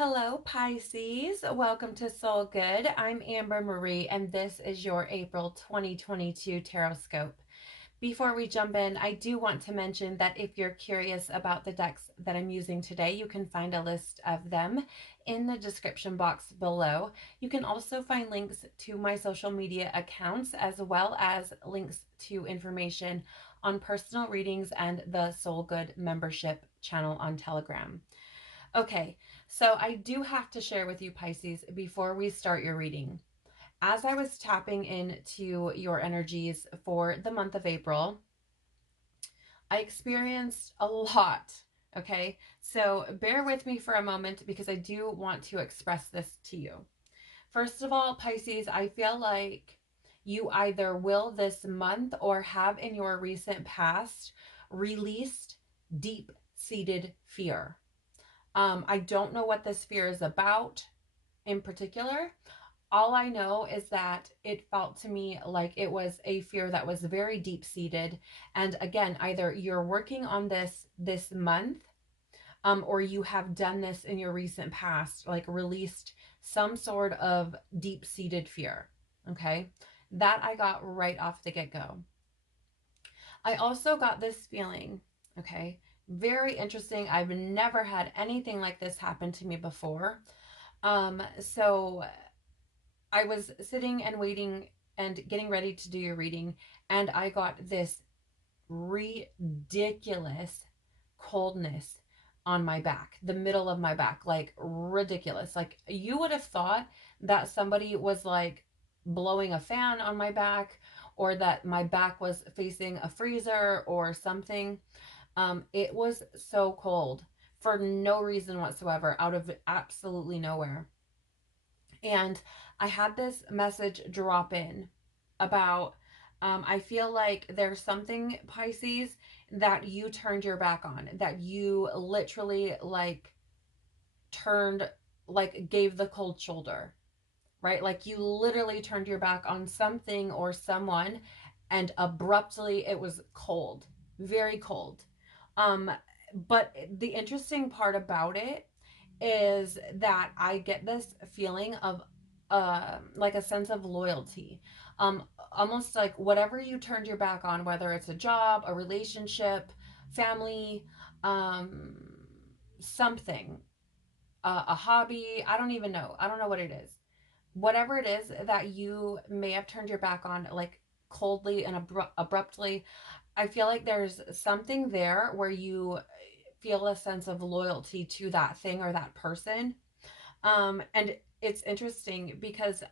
Hello, Pisces. Welcome to Soul Good. I'm Amber Marie, and this is your April 2022 Tarotscope. Before we jump in, I do want to mention that if you're curious about the decks that I'm using today, you can find a list of them in the description box below. You can also find links to my social media accounts, as well as links to information on personal readings and the Soul Good membership channel on Telegram. Okay, so I do have to share with you, Pisces, before we start your reading. As I was tapping into your energies for the month of April, I experienced a lot. Okay, so bear with me for a moment because I do want to express this to you. First of all, Pisces, I feel like you either will this month or have in your recent past released deep-seated fear. I don't know what this fear is about in particular. All I know is that it felt to me like it was a fear that was very deep seated. And again, either you're working on this month, or you have done this in your recent past, like released some sort of deep seated fear. Okay. That I got right off the get go. I also got this feeling, okay, very interesting. I've never had anything like this happen to me before. So I was sitting and waiting and getting ready to do your reading, and I got this ridiculous coldness on my back, the middle of my back, like ridiculous. Like you would have thought that somebody was like blowing a fan on my back, or that my back was facing a freezer or something. It was so cold for no reason whatsoever, out of absolutely nowhere. And I had this message drop in about I feel like there's something, Pisces, that you turned your back on, that you literally like turned, like gave the cold shoulder, right? Like you literally turned your back on something or someone, and abruptly it was cold, very cold. Um, but the interesting part about it is that I get this feeling of like a sense of loyalty. Almost like whatever you turned your back on, whether it's a job, a relationship, family, um, something, a hobby, I don't even know. I don't know what it is. Whatever it is that you may have turned your back on, like coldly and abruptly, I feel like there's something there where you feel a sense of loyalty to that thing or that person. And it's interesting because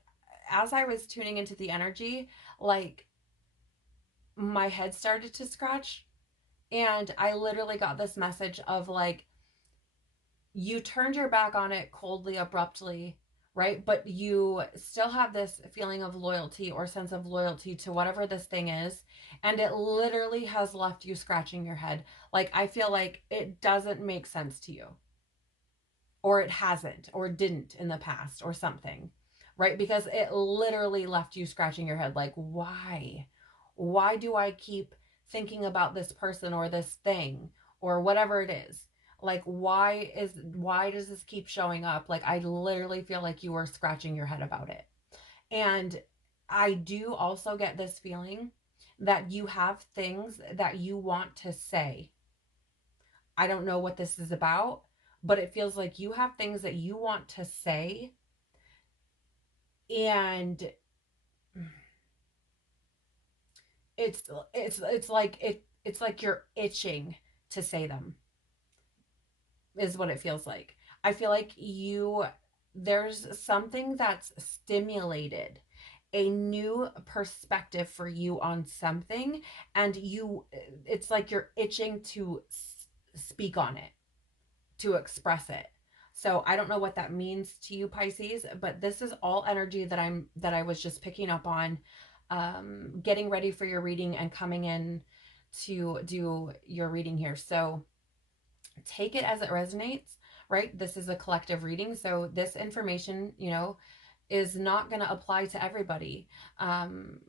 as I was tuning into the energy, like my head started to scratch, and I literally got this message of like, you turned your back on it coldly, abruptly, right? But you still have this feeling of loyalty or sense of loyalty to whatever this thing is. And it literally has left you scratching your head. Like, I feel like it doesn't make sense to you, or it hasn't, or didn't in the past, or something, right? Because it literally left you scratching your head. Like, why? Why do I keep thinking about this person or this thing or whatever it is? Like, why does this keep showing up? Like, I literally feel like you were scratching your head about it. And I do also get this feeling that you have things that you want to say. I don't know what this is about, but it feels like you have things that you want to say, and it's it's like you're itching to say them, is what it feels like. I feel like you there's something that's stimulated a new perspective for you on something, and you it's like you're itching to speak on it, to express it. So I don't know what that means to you, Pisces, but this is all energy that I was just picking up on, getting ready for your reading and coming in to do your reading here. So take it as it resonates, right? This is a collective reading, so this information, is not going to apply to everybody. And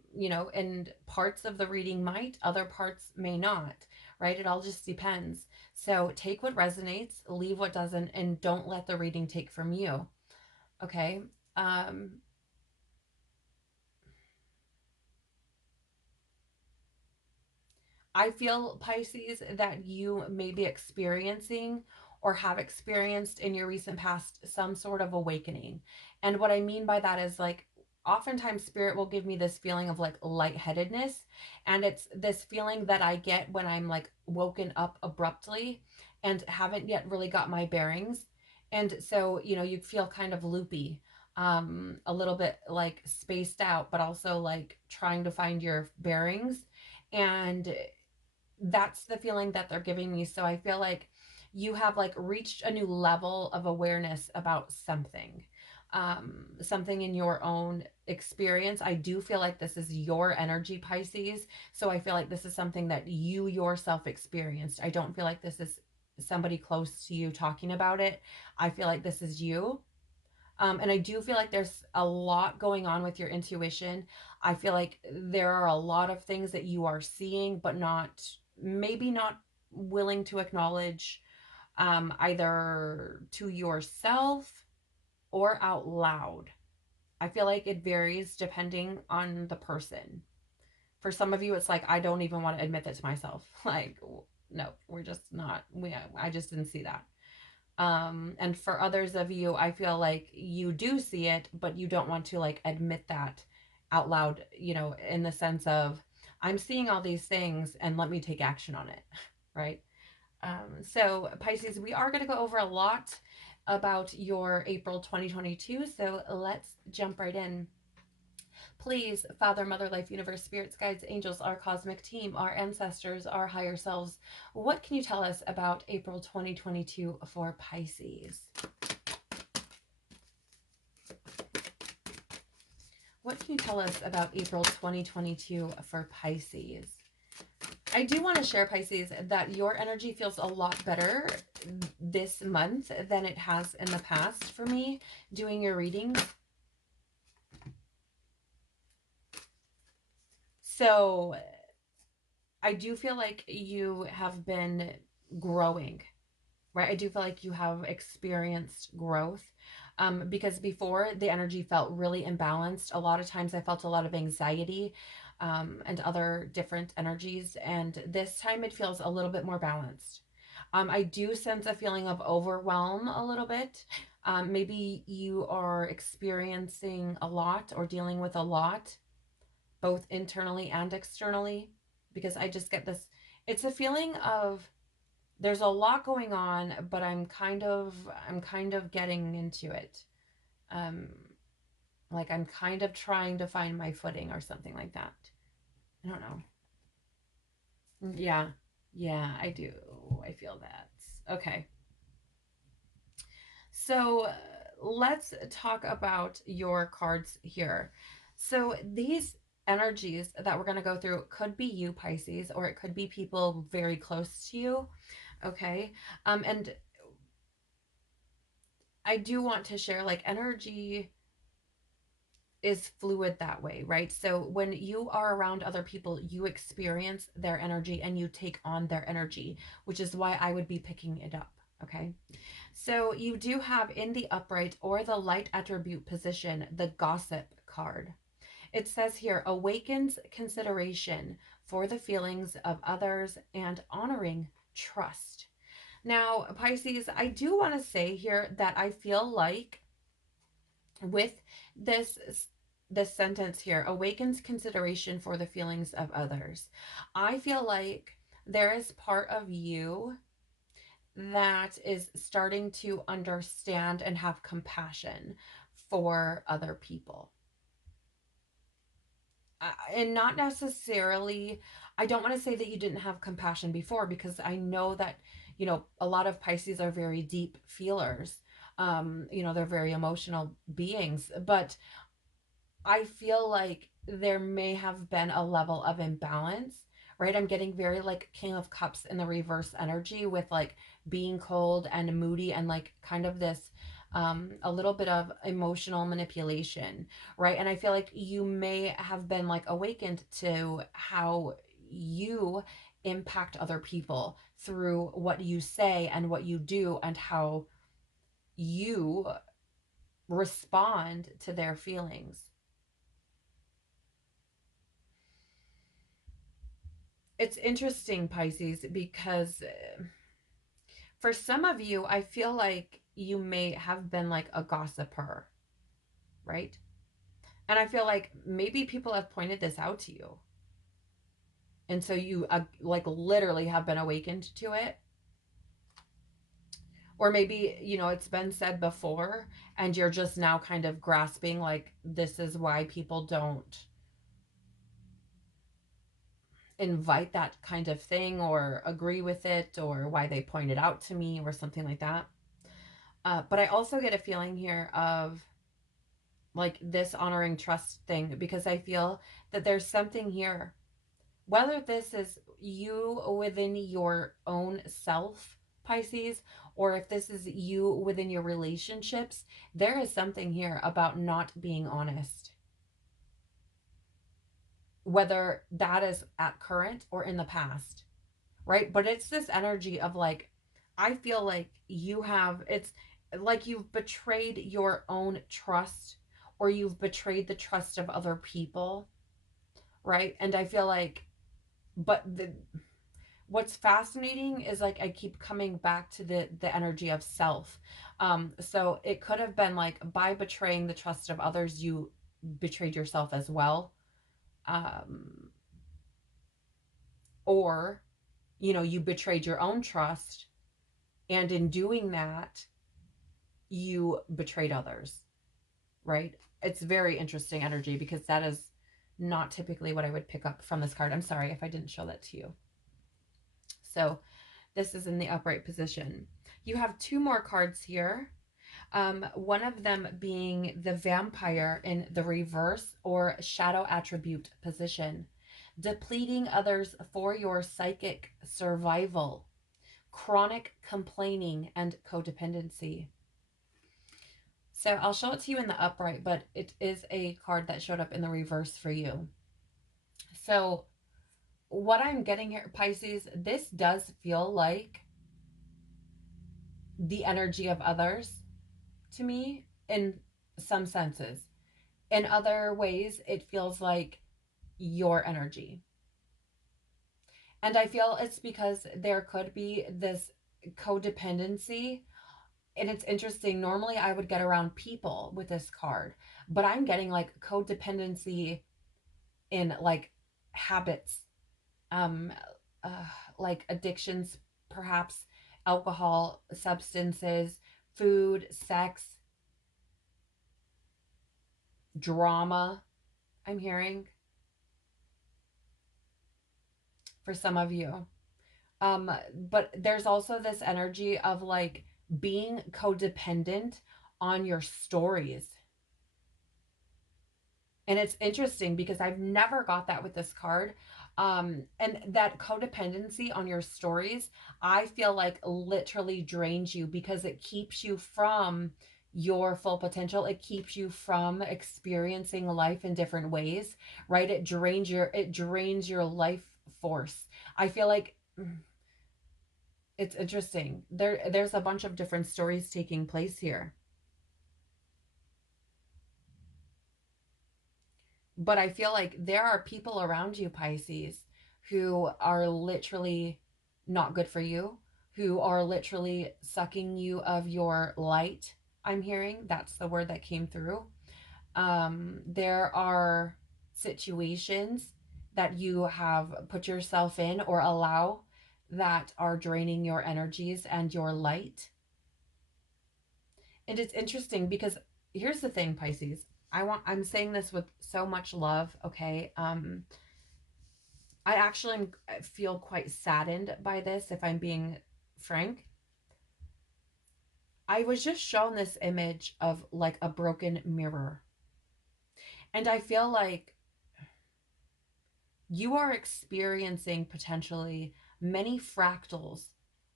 parts of the reading might, other parts may not, right? It all just depends. So take what resonates, leave what doesn't, and don't let the reading take from you. Okay. Um, I feel, Pisces, that you may be experiencing or have experienced in your recent past some sort of awakening. And what I mean by that is like, oftentimes spirit will give me this feeling of like lightheadedness. And it's this feeling that I get when I'm like woken up abruptly and haven't yet really got my bearings. And so, you feel kind of loopy, a little bit like spaced out, but also like trying to find your bearings. And that's the feeling that they're giving me. So I feel like you have like reached a new level of awareness about something, something in your own experience. I do feel like this is your energy, Pisces. So I feel like this is something that you yourself experienced. I don't feel like this is somebody close to you talking about it. I feel like this is you. And I do feel like there's a lot going on with your intuition. I feel like there are a lot of things that you are seeing, but maybe not willing to acknowledge, either to yourself or out loud. I feel like it varies depending on the person. For some of you, it's like, I don't even want to admit that to myself. Like, no, we're just not, I just didn't see that. And for others of you, I feel like you do see it, but you don't want to like admit that out loud, in the sense of, I'm seeing all these things and let me take action on it. Right. So Pisces, we are going to go over a lot about your April 2022. So let's jump right in. Please, Father, Mother, Life, Universe, Spirits, Guides, Angels, our cosmic team, our ancestors, our higher selves, what can you tell us about April 2022 for Pisces? What can you tell us about April 2022 for Pisces? I do want to share, Pisces, that your energy feels a lot better this month than it has in the past for me doing your readings. So I do feel like you have been growing, right? I do feel like you have experienced growth, because before the energy felt really imbalanced. A lot of times I felt a lot of anxiety, and other different energies. And this time it feels a little bit more balanced. I do sense a feeling of overwhelm a little bit. Maybe you are experiencing a lot or dealing with a lot, both internally and externally, because I just get this. It's a feeling of there's a lot going on, but I'm kind of getting into it. Um, like I'm kind of trying to find my footing or something like that. I don't know. Yeah. Yeah, I do. I feel that. Okay. So let's talk about your cards here. So these energies that we're going to go through could be you, Pisces, or it could be people very close to you. Okay. And I do want to share, like, energy is fluid that way, right? So when you are around other people, you experience their energy and you take on their energy, which is why I would be picking it up. Okay. So you do have in the upright or the light attribute position the gossip card. It says here, awakens consideration for the feelings of others and honoring trust. Now, Pisces, I do want to say here that I feel like with this this sentence here, awakens consideration for the feelings of others. I feel like there is part of you that is starting to understand and have compassion for other people. And not necessarily, I don't want to say that you didn't have compassion before, because I know that, a lot of Pisces are very deep feelers. They're very emotional beings, but I feel like there may have been a level of imbalance, right? I'm getting very like King of Cups in the reverse energy, with like being cold and moody and like kind of this, a little bit of emotional manipulation, right? And I feel like you may have been like awakened to how you impact other people through what you say and what you do and how you respond to their feelings. It's interesting, Pisces, because for some of you, I feel like you may have been like a gossiper, right? And I feel like maybe people have pointed this out to you. And so you like literally have been awakened to it. Or maybe, it's been said before and you're just now kind of grasping like this is why people don't invite that kind of thing or agree with it, or why they point it out to me or something like that. But I also get a feeling here of like this honoring trust thing, because I feel that there's something here, whether this is you within your own self, Pisces, or if this is you within your relationships, there is something here about not being honest, whether that is at current or in the past, right? But it's this energy of like, I feel like it's like you've betrayed your own trust, or you've betrayed the trust of other people, right? And I feel like, but what's fascinating is like I keep coming back to the energy of self. So it could have been like by betraying the trust of others, you betrayed yourself as well. Um, or you betrayed your own trust, and in doing that, you betrayed others, right? It's very interesting energy, because that is not typically what I would pick up from this card. I'm sorry if I didn't show that to you. So this is in the upright position. You have two more cards here. One of them being the Vampire in the reverse or shadow attribute position, depleting others for your psychic survival, chronic complaining, and codependency. So I'll show it to you in the upright, but it is a card that showed up in the reverse for you. So what I'm getting here, Pisces, this does feel like the energy of others to me in some senses. In other ways, it feels like your energy. And I feel it's because there could be this codependency. And it's interesting. Normally, I would get around people with this card, but I'm getting like codependency in like habits, um, uh, like addictions, perhaps alcohol, substances, food, sex, drama. I'm hearing for some of you. But there's also this energy of like being codependent on your stories. And it's interesting because I've never got that with this card. And that codependency on your stories, I feel like literally drains you, because it keeps you from your full potential. It keeps you from experiencing life in different ways, right? It drains your life force. I feel like it's interesting. There's a bunch of different stories taking place here. But I feel like there are people around you, Pisces, who are literally not good for you, who are literally sucking you of your light. I'm hearing that's the word that came through. There are situations that you have put yourself in or allow that are draining your energies and your light. And it's interesting because here's the thing, Pisces. I'm saying this with so much love, okay? I actually feel quite saddened by this, if I'm being frank. I was just shown this image of like a broken mirror. And I feel like you are experiencing potentially many fractals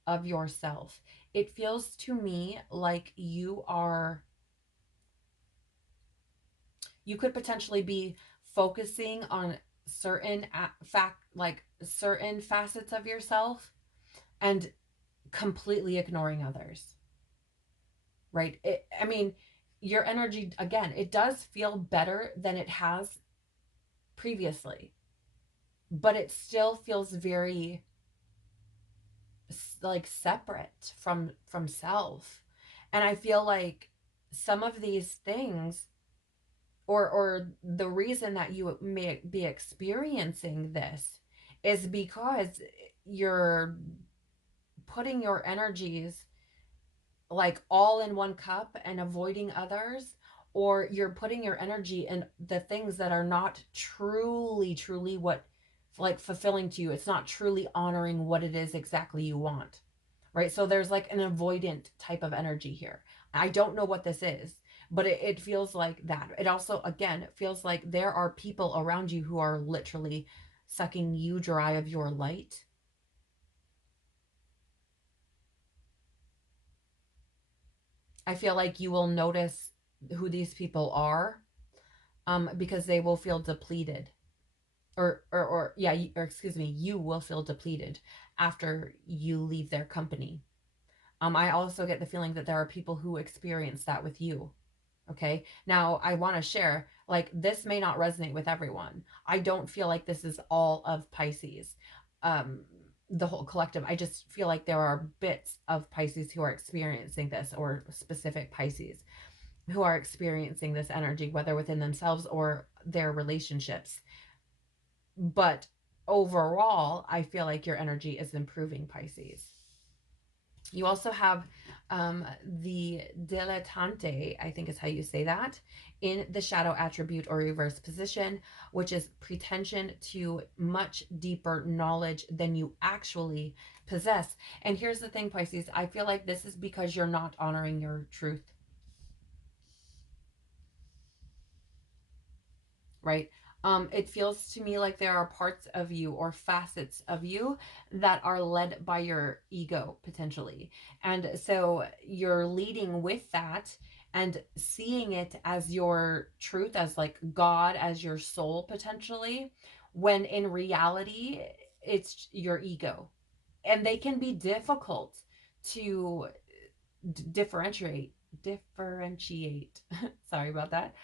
of yourself. It feels to me like you could potentially be focusing on certain fact like certain facets of yourself and completely ignoring others, right? I mean, your energy, again, it does feel better than it has previously, but it still feels very like separate from self. And I feel like some of these things, or the reason that you may be experiencing this, is because you're putting your energies like all in one cup and avoiding others, or you're putting your energy in the things that are not truly what, like, fulfilling to you. It's not truly honoring what it is exactly you want, right? So there's like an avoidant type of energy here. I don't know what this is, but it feels like that. It also, again, feels like there are people around you who are literally sucking you dry of your light. I feel like you will notice who these people are, because they will feel depleted, or yeah, or excuse me, you will feel depleted after you leave their company. I also get the feeling that there are people who experience that with you. Okay. Now, I want to share, like, this may not resonate with everyone. I don't feel like this is all of Pisces, um, the whole collective. I just feel like there are bits of Pisces who are experiencing this, or specific Pisces who are experiencing this energy, whether within themselves or their relationships. But overall, I feel like your energy is improving, Pisces. You also have the dilettante, I think is how you say that, in the shadow attribute or reverse position, which is pretension to much deeper knowledge than you actually possess. And here's the thing, Pisces, I feel like this is because you're not honoring your truth, right? It feels to me like there are parts of you or facets of you that are led by your ego, potentially. And so you're leading with that and seeing it as your truth, as like God, as your soul, potentially, when in reality, it's your ego. And they can be difficult to differentiate sorry about that,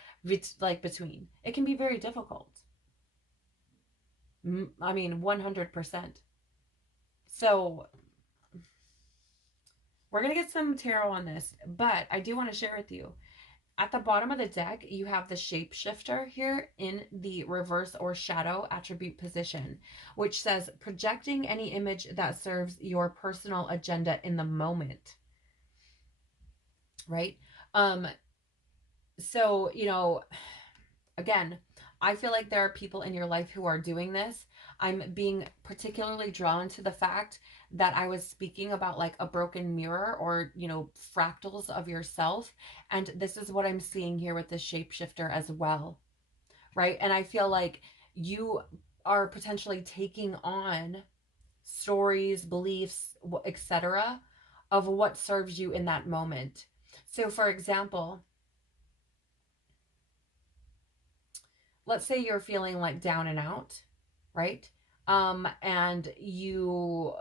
like, between. It can be very difficult. I mean, 100%. So we're gonna get some tarot on this, but I do want to share with you, at the bottom of the deck you have the shapeshifter here in the reverse or shadow attribute position, which says projecting any image that serves your personal agenda in the moment, right? um so, again, I feel like there are people in your life who are doing this. I'm being particularly drawn to the fact that I was speaking about like a broken mirror, or, fractals of yourself. And this is what I'm seeing here with the shapeshifter as well, right? And I feel like you are potentially taking on stories, beliefs, etc., of what serves you in that moment. So, for example, let's say you're feeling like down and out, right? And you,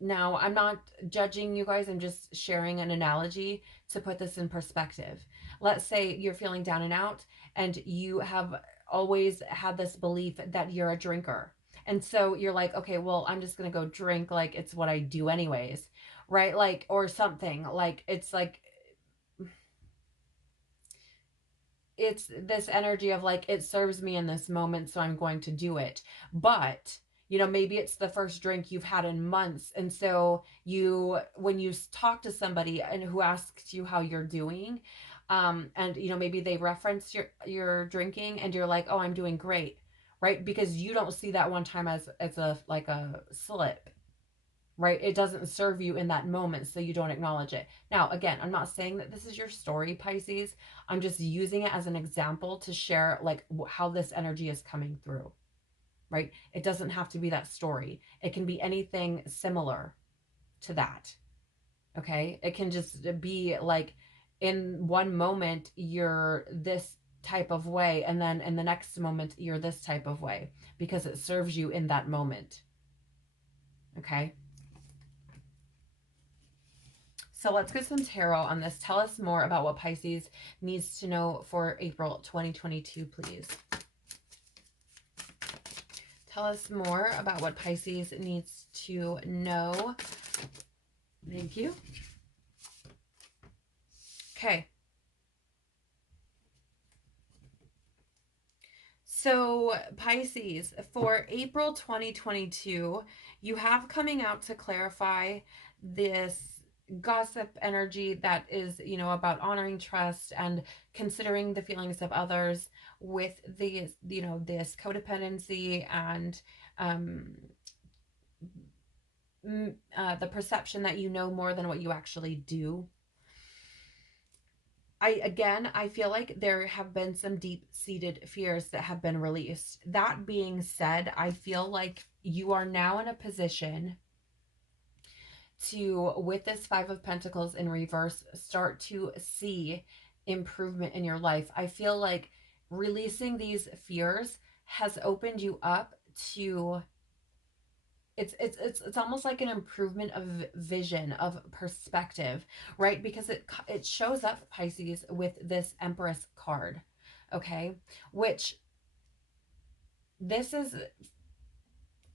now, I'm not judging you guys, I'm just sharing an analogy to put this in perspective. Let's say you're feeling down and out, and you have always had this belief that you're a drinker. And so you're like, okay, well, I'm just going to go drink, like it's what I do anyways, right? Like, or something like, it's like, it's this energy of like, it serves me in this moment, so I'm going to do it. But maybe it's the first drink you've had in months, and so when you talk to somebody and who asks you how you're doing, and maybe they reference your drinking, and you're like, oh, I'm doing great, right? Because you don't see that one time as a, like, a slip, right? It doesn't serve you in that moment, so you don't acknowledge it. Now, again, I'm not saying that this is your story, Pisces. I'm just using it as an example to share, like, how this energy is coming through, right? It doesn't have to be that story. It can be anything similar to that, okay? It can just be like, in one moment, you're this type of way, and then in the next moment you're this type of way because it serves you in that moment. Okay, so let's get some tarot on this. Tell us more about what Pisces needs to know for April 2022, please. Tell us more about what Pisces needs to know. Thank you. Okay. So Pisces, for April 2022, you have coming out to clarify this gossip energy that is, about honoring trust and considering the feelings of others with the, this codependency and the perception that you know more than what you actually do. I feel like there have been some deep-seated fears that have been released. That being said, I feel like you are now in a position to, with this Five of Pentacles in reverse, start to see improvement in your life. I feel like releasing these fears has opened you up to, it's almost like an improvement of vision, of perspective, right? Because it shows up, Pisces, with this Empress card, okay? Which, this is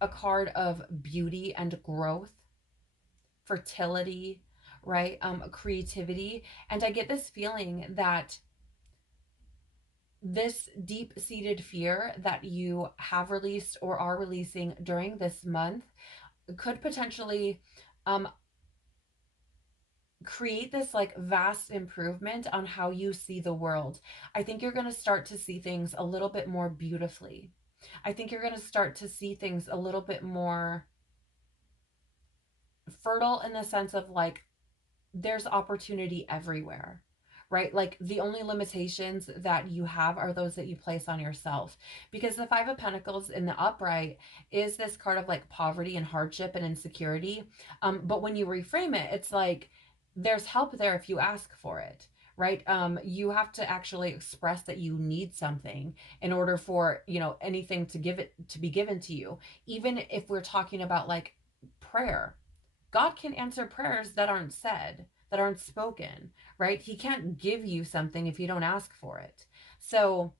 a card of beauty and growth, fertility, right? Creativity. And I get this feeling that this deep-seated fear that you have released or are releasing during this month could potentially create this like vast improvement on how you see the world. I think you're going to start to see things a little bit more beautifully. I think you're going to start to see things a little bit more fertile, in the sense of like there's opportunity everywhere, right? Like the only limitations that you have are those that you place on yourself. Because the Five of Pentacles in the upright is this card of like poverty and hardship and insecurity. But when you reframe it, it's like there's help there if you ask for it. Right? You have to actually express that you need something in order for, anything to be given to you. Even if we're talking about like prayer, God can answer prayers that aren't said, that aren't spoken, right? He can't give you something if you don't ask for it. So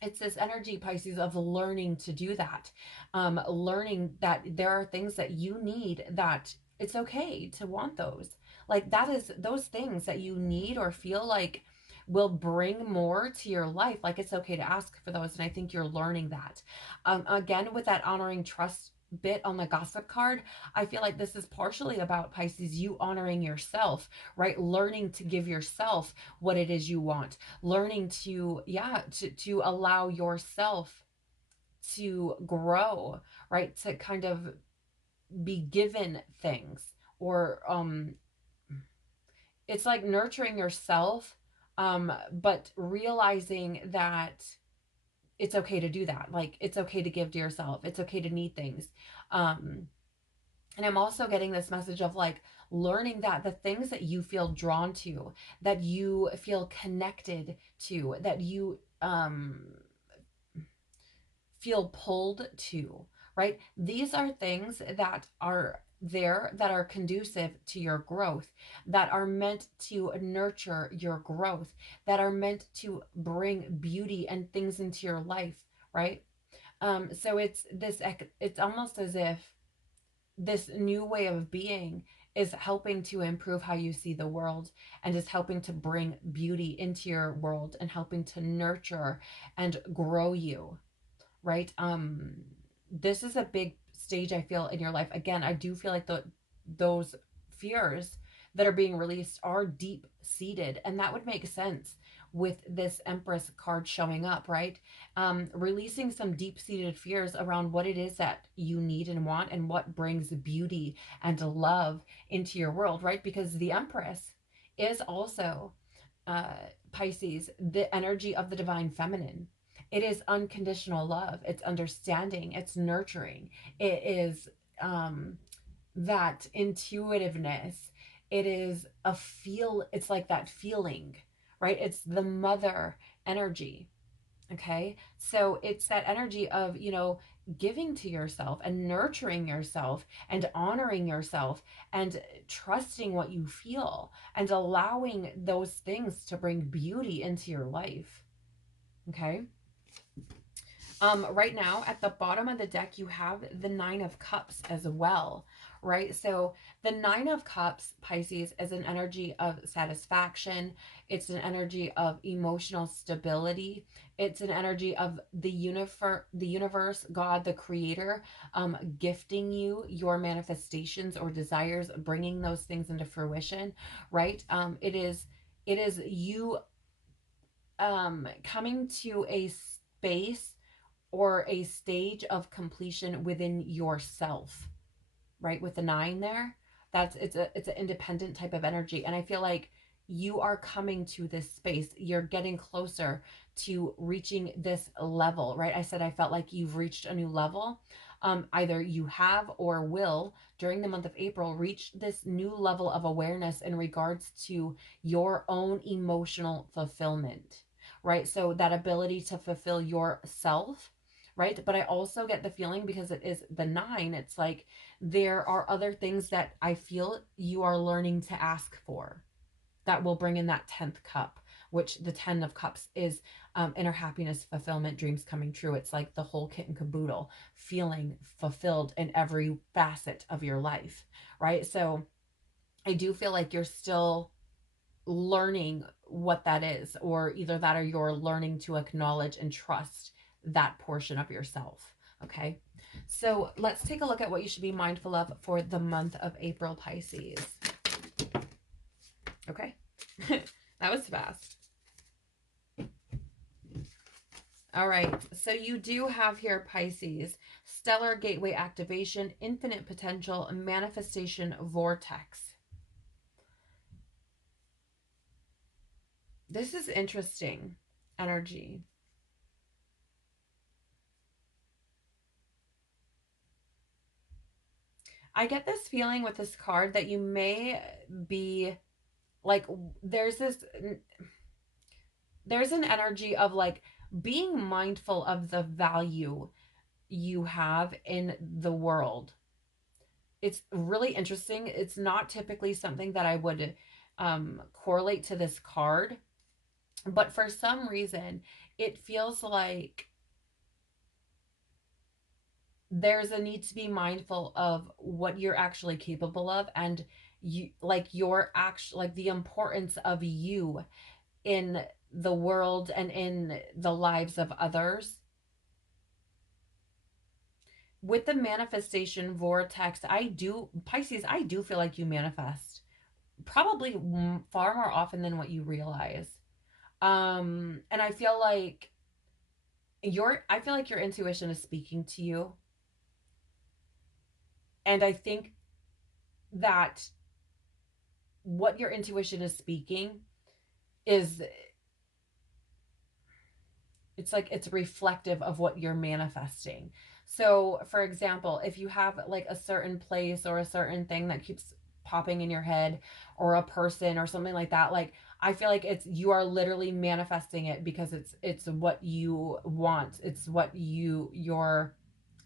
it's this energy, Pisces, of learning to do that. Learning that there are things that you need, that it's okay to want those. Like that is those things that you need or feel like will bring more to your life. Like it's okay to ask for those. And I think you're learning that. Again, with that honoring trust bit on the gossip card, I feel like this is partially about, Pisces, you honoring yourself, right? Learning to give yourself what it is you want, learning to, to allow yourself to grow, right? To kind of be given things, or it's like nurturing yourself, but realizing that it's okay to do that. Like it's okay to give to yourself. It's okay to need things. And I'm also getting this message of like learning that the things that you feel drawn to, that you feel connected to, that you feel pulled to, right? These are things that are there, that are conducive to your growth, that are meant to nurture your growth, that are meant to bring beauty and things into your life, right? So it's almost as if this new way of being is helping to improve how you see the world, and is helping to bring beauty into your world and helping to nurture and grow you, right? This is a big stage, I feel, in your life. Again, I do feel like those fears that are being released are deep seated, and that would make sense with this Empress card showing up, right? Releasing some deep seated fears around what it is that you need and want, and what brings beauty and love into your world, right? Because the Empress is also, uh, Pisces, the energy of the divine feminine. It is unconditional love. It's understanding. It's nurturing. It is that intuitiveness. It is it's like that feeling, right? It's the mother energy. Okay. So it's that energy of, giving to yourself and nurturing yourself and honoring yourself and trusting what you feel and allowing those things to bring beauty into your life. Okay. Right now at the bottom of the deck, you have the Nine of Cups as well, right? So the Nine of Cups, Pisces, is an energy of satisfaction. It's an energy of emotional stability. It's an energy of the universe, God, the creator, gifting you your manifestations or desires, bringing those things into fruition, right? It is you coming to a space or a stage of completion within yourself, right? With the nine there, it's an independent type of energy. And I feel like you are coming to this space. You're getting closer to reaching this level, right? I said I felt like you've reached a new level. Either you have or will, during the month of April, reach this new level of awareness in regards to your own emotional fulfillment, right? So that ability to fulfill yourself, right? But I also get the feeling, because it is the nine, it's like there are other things that I feel you are learning to ask for that will bring in that 10th cup, which the 10 of cups is inner happiness, fulfillment, dreams coming true. It's like the whole kit and caboodle, feeling fulfilled in every facet of your life, right? So I do feel like you're still learning what that is, or either that or you're learning to acknowledge and trust that portion of yourself. Okay. So let's take a look at what you should be mindful of for the month of April, Pisces. Okay. That was fast. All right. So you do have here, Pisces, stellar gateway activation, infinite potential, manifestation vortex. This is interesting energy. I get this feeling with this card that you may be like, there's an energy of like being mindful of the value you have in the world. It's really interesting. It's not typically something that I would correlate to this card, but for some reason, it feels like there's a need to be mindful of what you're actually capable of, and you like your actual, like the importance of you in the world and in the lives of others. With the manifestation vortex, Pisces, I do feel like you manifest probably far more often than what you realize. And I feel like your intuition is speaking to you. And I think that what your intuition is speaking is, it's like it's reflective of what you're manifesting. So for example, if you have like a certain place or a certain thing that keeps popping in your head, or a person or something like that, like I feel like it's, you are literally manifesting it because it's what you want. It's what your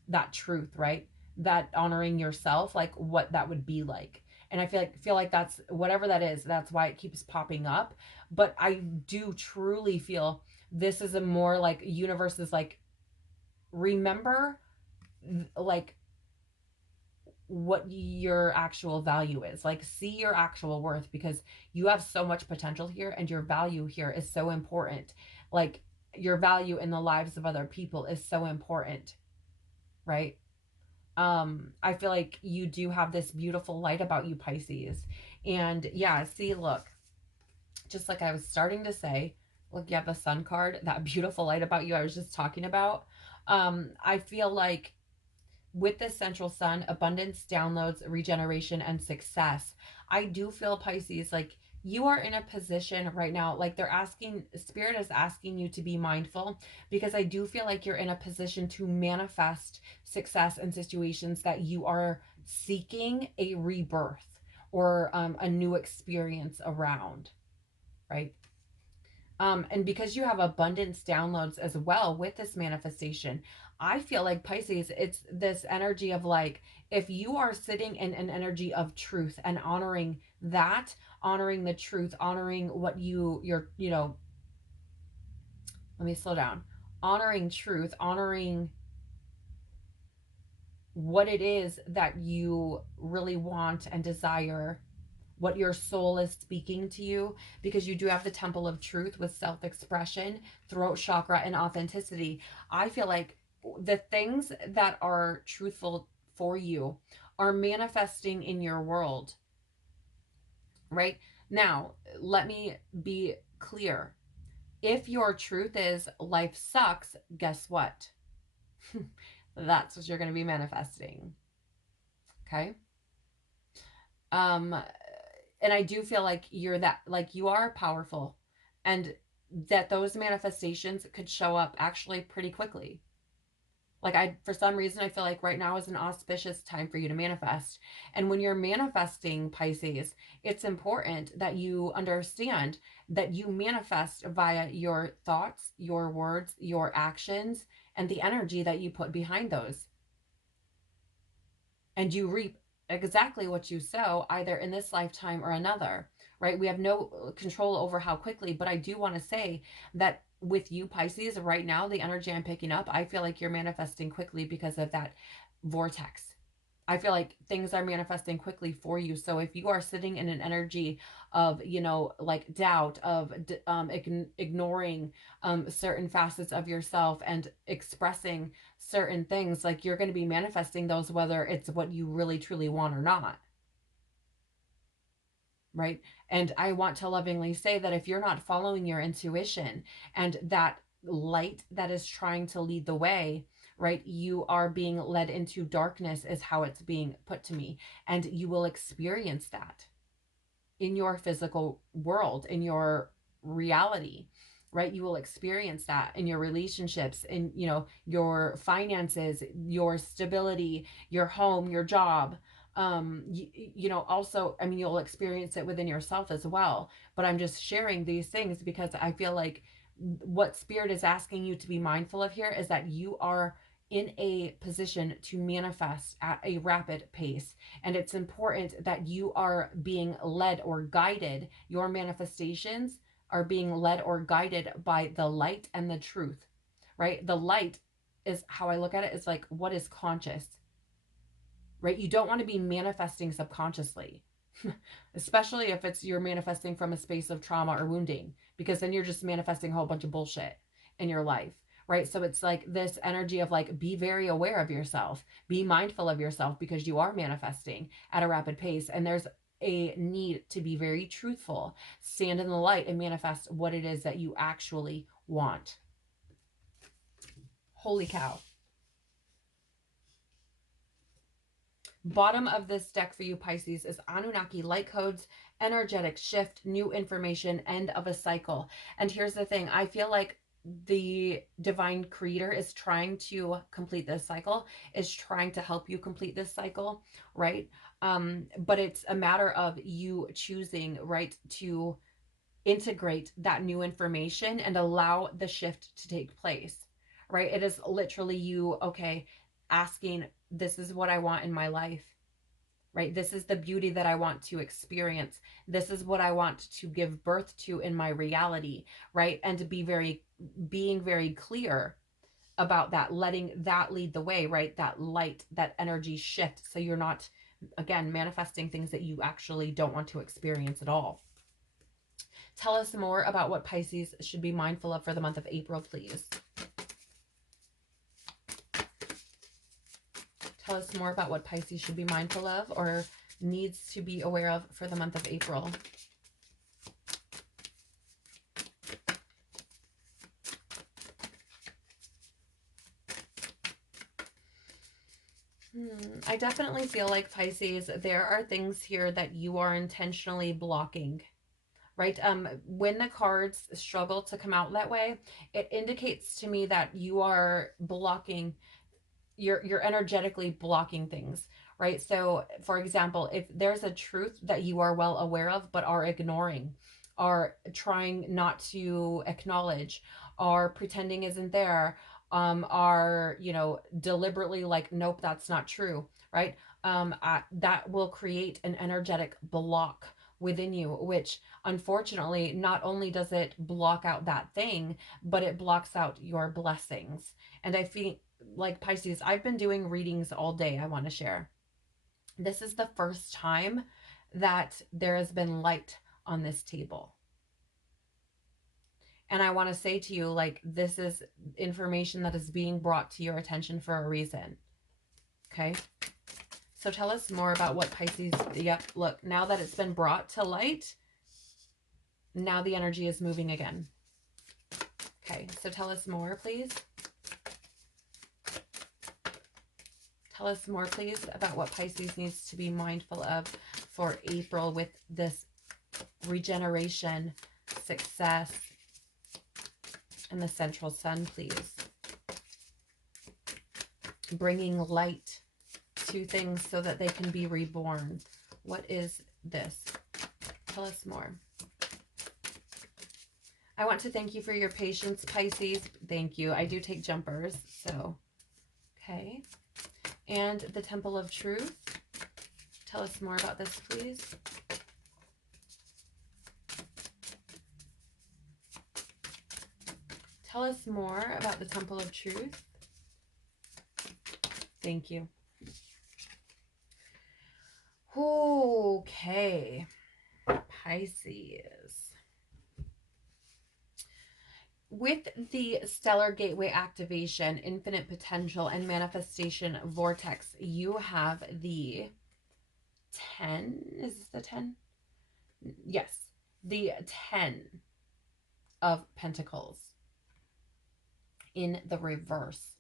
that truth, right? That honoring yourself, like what that would be like. And I feel like that's whatever that is, that's why it keeps popping up. But I do truly feel this is a more like universe is like, remember like what your actual value is. Like see your actual worth, because you have so much potential here and your value here is so important. Like your value in the lives of other people is so important, right? I feel like you do have this beautiful light about you, Pisces. And yeah, see, look, just like I was starting to say, look, you have the sun card, that beautiful light about you I was just talking about. I feel like with this central sun, abundance, downloads, regeneration, and success, I do feel, Pisces, like you are in a position right now, like spirit is asking you to be mindful, because I do feel like you're in a position to manifest success in situations that you are seeking a rebirth or a new experience around, right? And because you have abundance downloads as well with this manifestation, I feel like Pisces, it's this energy of like, if you are sitting in an energy of truth and honoring that, honoring the truth, honoring what let me slow down, honoring truth, honoring what it is that you really want and desire, what your soul is speaking to you, because you do have the temple of truth with self-expression, throat chakra, and authenticity. I feel like the things that are truthful for you are manifesting in your world right now. Let me be clear. If your truth is life sucks, guess what? That's what you're going to be manifesting. Okay. um and I do feel like you're that, like, you are powerful, and that those manifestations could show up actually pretty quickly. Like, I, for some reason, I feel like right now is an auspicious time for you to manifest. And when you're manifesting, Pisces, it's important that you understand that you manifest via your thoughts, your words, your actions, and the energy that you put behind those. And you reap exactly what you sow, either in this lifetime or another, right? We have no control over how quickly, but I do want to say that with you, Pisces, right now, the energy I'm picking up, I feel like you're manifesting quickly because of that vortex. I feel like things are manifesting quickly for you. So if you are sitting in an energy of, like doubt, of ignoring certain facets of yourself and expressing certain things, like, you're going to be manifesting those, whether it's what you really truly want or not. Right. And I want to lovingly say that if you're not following your intuition and that light that is trying to lead the way, right, you are being led into darkness, is how it's being put to me. And you will experience that in your physical world, in your reality, right? You will experience that in your relationships, in, your finances, your stability, your home, your job. Also, I mean, you'll experience it within yourself as well. But I'm just sharing these things because I feel like what spirit is asking you to be mindful of here is that you are in a position to manifest at a rapid pace. And it's important that you are being led or guided. Your manifestations are being led or guided by the light and the truth, right? The light is how I look at it. It's like, what is conscious, right? You don't want to be manifesting subconsciously, especially if it's you're manifesting from a space of trauma or wounding, because then you're just manifesting a whole bunch of bullshit in your life. Right. So it's like this energy of like, be very aware of yourself, be mindful of yourself, because you are manifesting at a rapid pace. And there's a need to be very truthful, stand in the light, and manifest what it is that you actually want. Holy cow. Bottom of this deck for you, Pisces, is Anunnaki light codes, energetic shift, new information, end of a cycle. And here's the thing. I feel like the divine creator is trying to complete this cycle, is trying to help you complete this cycle, right? But it's a matter of you choosing, right, to integrate that new information and allow the shift to take place, right? It is literally you, okay, asking, this is what I want in my life, right? This is the beauty that I want to experience. This is what I want to give birth to in my reality, right? And to being very clear about that, letting that lead the way, right? That light, that energy shift. So you're not, again, manifesting things that you actually don't want to experience at all. Tell us more about what Pisces should be mindful of for the month of April, please. Tell us more about what Pisces should be mindful of or needs to be aware of for the month of April. I definitely feel like, Pisces, there are things here that you are intentionally blocking, right? When the cards struggle to come out that way, it indicates to me that you are blocking, you're energetically blocking things, right? So for example, if there's a truth that you are well aware of but are ignoring, are trying not to acknowledge, are pretending isn't there, are, you know, deliberately like, nope, that's not true, right? That will create an energetic block within you, which unfortunately, not only does it block out that thing, but it blocks out your blessings. And I feel like, Pisces, I've been doing readings all day. I want to share. This is the first time that there has been light on this table. And I want to say to you, like, this is information that is being brought to your attention for a reason. Okay. So tell us more about what Pisces, yep, look, now that it's been brought to light, now the energy is moving again. Okay, so tell us more, please. Tell us more, please, about what Pisces needs to be mindful of for April with this regeneration, success, and the central sun, please. Bringing light to things so that they can be reborn. What is this? Tell us more. I want to thank you for your patience, Pisces. Thank you. I do take jumpers, so, okay. And the Temple of Truth. Tell us more about this, please. Tell us more about the Temple of Truth. Thank you. Okay, Pisces. With the Stellar Gateway activation, infinite potential, and manifestation vortex, you have the 10. Is this the 10? Yes, the 10 of Pentacles in the reverse.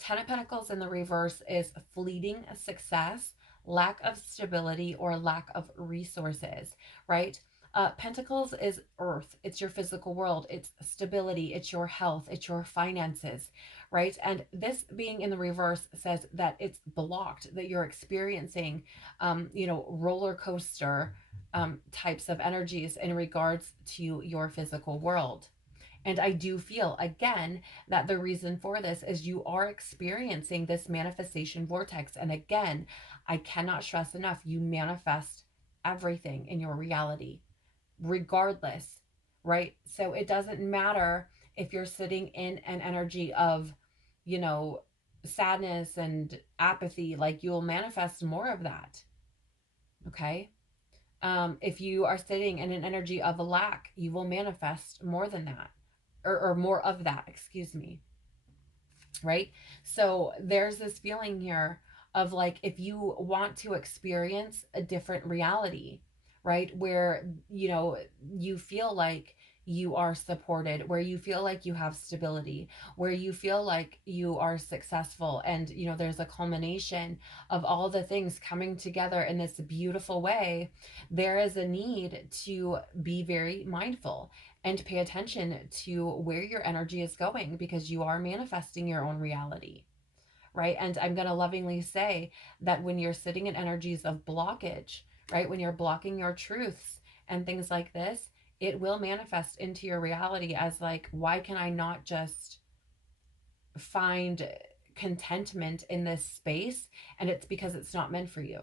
10 of Pentacles in the reverse is fleeting success, lack of stability, or lack of resources, right? Pentacles is earth. It's your physical world. It's stability. It's your health. It's your finances, right? And this being in the reverse says that it's blocked, that you're experiencing, you know, roller coaster types of energies in regards to your physical world. And I do feel, again, that the reason for this is you are experiencing this manifestation vortex. And again, I cannot stress enough, you manifest everything in your reality, regardless, right? So it doesn't matter if you're sitting in an energy of, you know, sadness and apathy, like you'll manifest more of that, okay? If you are sitting in an energy of a lack, you will manifest more than that, or more of that, excuse me, right? So there's this feeling here of like, if you want to experience a different reality, right, where, you know, you feel like you are supported, where you feel like you have stability, where you feel like you are successful, and, you know, there's a culmination of all the things coming together in this beautiful way, there is a need to be very mindful and pay attention to where your energy is going, because you are manifesting your own reality, right? And I'm going to lovingly say that when you're sitting in energies of blockage, right, when you're blocking your truths and things like this, it will manifest into your reality as like, why can I not just find contentment in this space? And it's because it's not meant for you.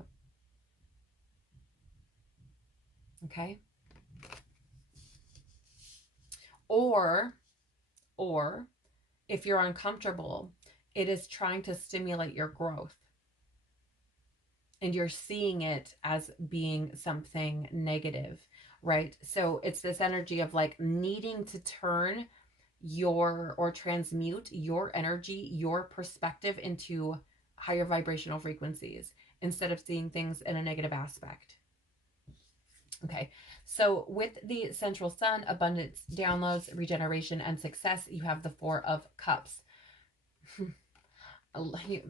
Okay. Or if you're uncomfortable, it is trying to stimulate your growth, and you're seeing it as being something negative, right? So it's this energy of like needing to turn your, or transmute your energy, your perspective into higher vibrational frequencies instead of seeing things in a negative aspect. Okay, so with the central sun, abundance, downloads, regeneration, and success, you have the Four of Cups.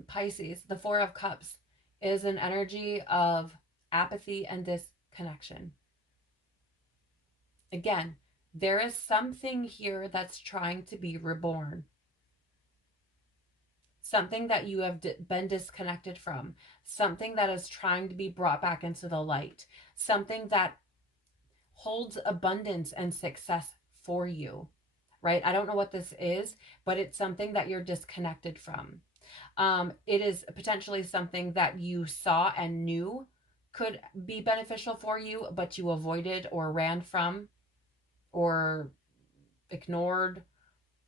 Pisces, the Four of Cups is an energy of apathy and disconnection. Again, there is something here that's trying to be reborn. Something that you have been disconnected from. Something that is trying to be brought back into the light. Something that holds abundance and success for you, right? I don't know what this is, but it's something that you're disconnected from. It is potentially something that you saw and knew could be beneficial for you, but you avoided or ran from or ignored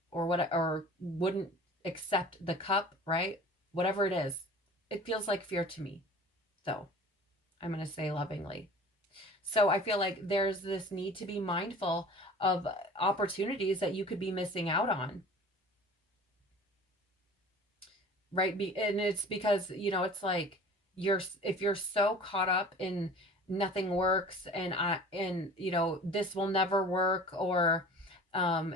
or what, or wouldn't accept the cup, right? Whatever it is, it feels like fear to me, though. I'm going to say lovingly. So I feel like there's this need to be mindful of opportunities that you could be missing out on, right? And it's because, it's like if you're so caught up in nothing works, and this will never work, or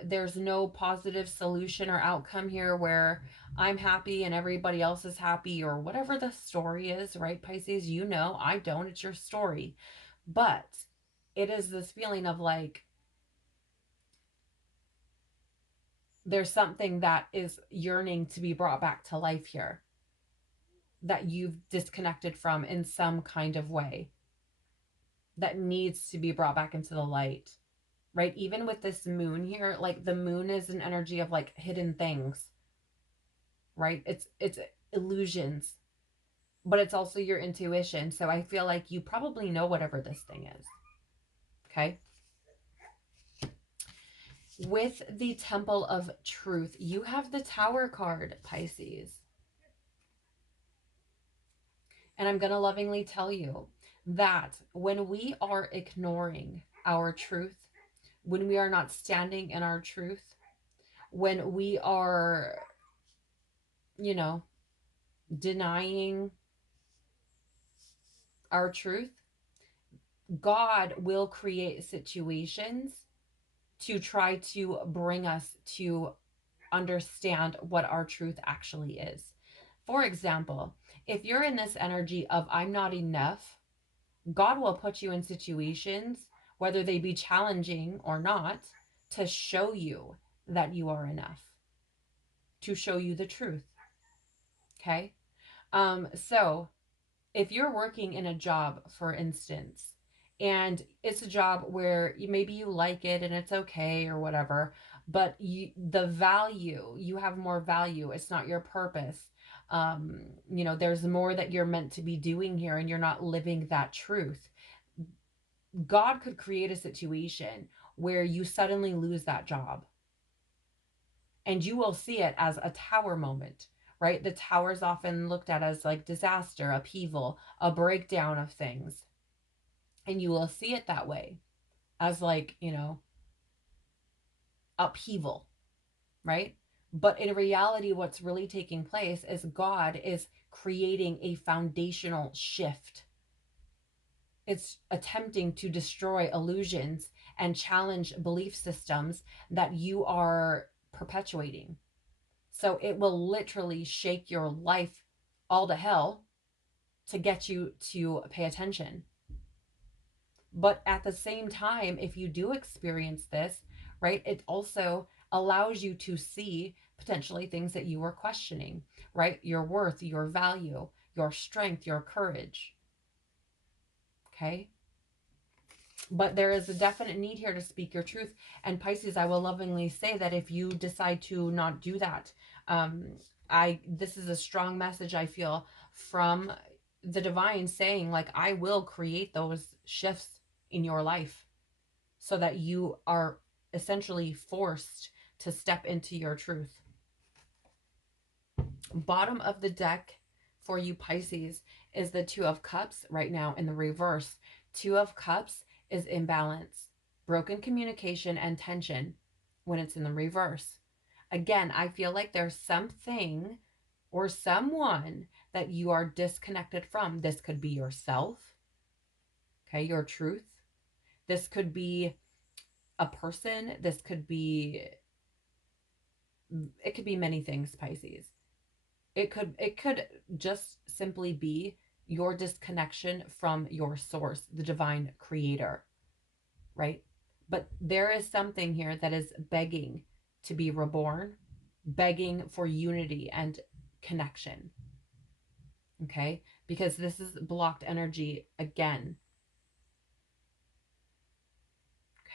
there's no positive solution or outcome here where I'm happy and everybody else is happy, or whatever the story is, right, Pisces? I don't, it's your story. But it is this feeling of like there's something that is yearning to be brought back to life here that you've disconnected from in some kind of way, that needs to be brought back into the light, right? Even with this moon here, like the moon is an energy of like hidden things, right? It's illusions, but it's also your intuition. So I feel like you probably know whatever this thing is. Okay. With the Temple of Truth, you have the Tower card, Pisces. And I'm going to lovingly tell you that when we are ignoring our truth, when we are not standing in our truth, when we are, denying our truth, God will create situations to try to bring us to understand what our truth actually is. For example, if you're in this energy of I'm not enough, God will put you in situations, whether they be challenging or not, to show you that you are enough, to show you the truth. Okay? So if you're working in a job, for instance, and it's a job where maybe you like it and it's okay or whatever, but the value, you have more value. It's not your purpose. There's more that you're meant to be doing here and you're not living that truth. God could create a situation where you suddenly lose that job, and you will see it as a tower moment, right? The tower is often looked at as like disaster, upheaval, a breakdown of things. And you will see it that way, as like, upheaval, right? But in reality, what's really taking place is God is creating a foundational shift. It's attempting to destroy illusions and challenge belief systems that you are perpetuating. So it will literally shake your life all to hell to get you to pay attention. But at the same time, if you do experience this, right, it also allows you to see potentially things that you were questioning, right? Your worth, your value, your strength, your courage. Okay. But there is a definite need here to speak your truth. And Pisces, I will lovingly say that if you decide to not do that, this is a strong message I feel from the divine saying, like, I will create those shifts in your life so that you are essentially forced to step into your truth. Bottom of the deck for you Pisces is the Two of Cups right now in the reverse. Two of Cups is imbalance, broken communication, and tension when it's in the reverse. Again, I feel like there's something or someone that you are disconnected from. This could be yourself, okay, your truth. This could be a person. It could be many things, Pisces. It could just simply be your disconnection from your source, the divine creator, right? But there is something here that is begging to be reborn, begging for unity and connection. Okay? Because this is blocked energy again.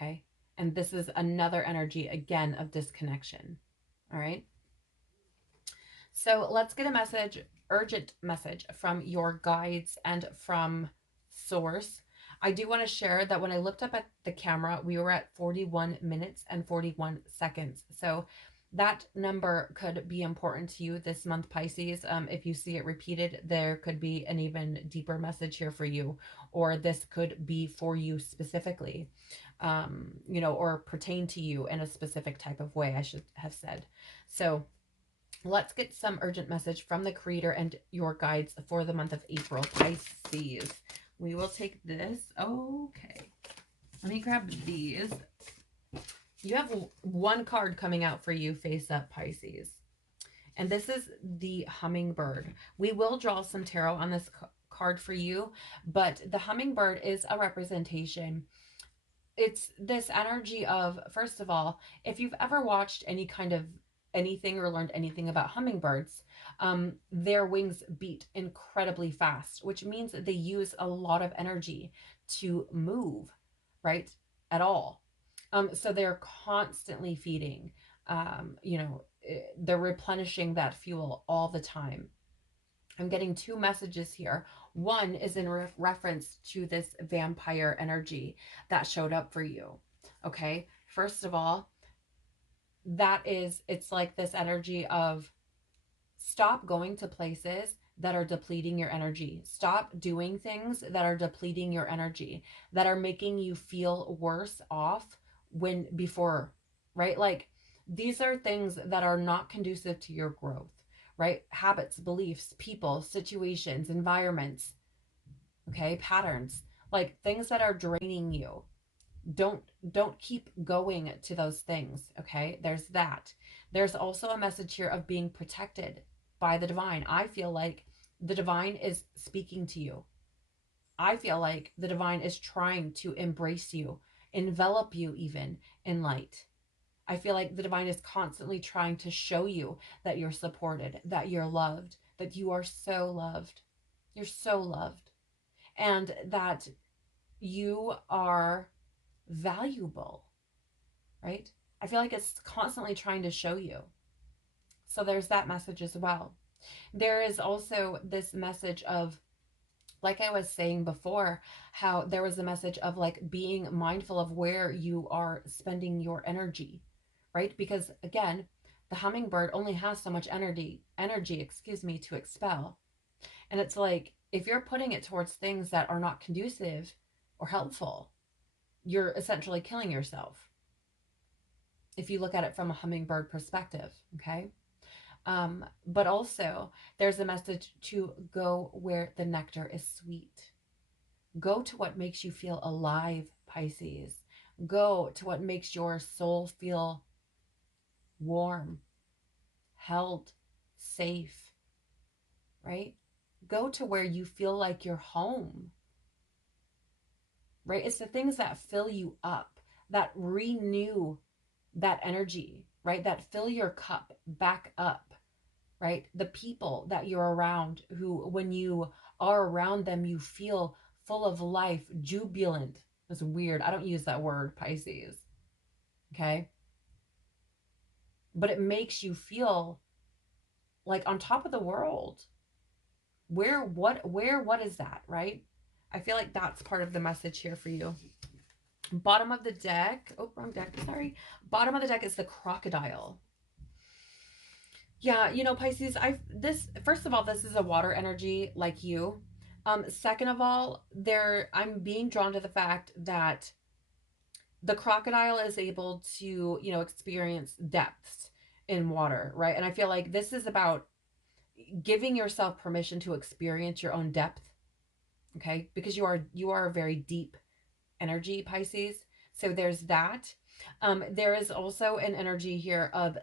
Okay. And this is another energy, again, of disconnection. All right. So let's get a message, urgent message from your guides and from source. I do want to share that when I looked up at the camera, we were at 41 minutes and 41 seconds. So that number could be important to you this month, Pisces. If you see it repeated, there could be an even deeper message here for you, or this could be for you specifically, or pertain to you in a specific type of way, I should have said. So let's get some urgent message from the creator and your guides for the month of April, Pisces. We will take this. Okay. Let me grab these. You have one card coming out for you, face up, Pisces. And this is the hummingbird. We will draw some tarot on this card for you, but the hummingbird is a representation. It's this energy of, first of all, if you've ever watched any kind of anything or learned anything about hummingbirds, their wings beat incredibly fast, which means that they use a lot of energy to move, right? At all. So they're constantly feeding, they're replenishing that fuel all the time. I'm getting two messages here. One is in reference to this vampire energy that showed up for you. Okay. First of all, it's like this energy of stop going to places that are depleting your energy. Stop doing things that are depleting your energy, that are making you feel worse off before, right? Like these are things that are not conducive to your growth, right? Habits, beliefs, people, situations, environments, okay? Patterns, like things that are draining you. Don't keep going to those things, okay? There's that. There's also a message here of being protected by the divine. I feel like the divine is speaking to you. I feel like the divine is trying to embrace you, envelop you even in light. I feel like the divine is constantly trying to show you that you're supported, that you're loved, that you are so loved. You're so loved. And that you are valuable, right? I feel like it's constantly trying to show you. So there's that message as well. There is also this message of, like I was saying before, how there was a message of like being mindful of where you are spending your energy, right? Because again, the hummingbird only has so much energy, to expel. And it's like, if you're putting it towards things that are not conducive or helpful, you're essentially killing yourself. If you look at it from a hummingbird perspective, okay? But also, there's a message to go where the nectar is sweet. Go to what makes you feel alive, Pisces. Go to what makes your soul feel warm, held, safe, right? Go to where you feel like you're home, right? It's the things that fill you up, that renew that energy, right? That fill your cup back up, right? The people that you're around who, when you are around them, you feel full of life, jubilant. That's weird. I don't use that word, Pisces. Okay. But it makes you feel like on top of the world. What is that, right? I feel like that's part of the message here for you. Bottom of the deck. Oh, wrong deck. Sorry. Bottom of the deck is the crocodile. Yeah, Pisces, first of all, this is a water energy like you. Second of all, I'm being drawn to the fact that the crocodile is able to, experience depths in water, right? And I feel like this is about giving yourself permission to experience your own depth, okay? Because you are a very deep energy, Pisces. So there's that. There is also an energy here of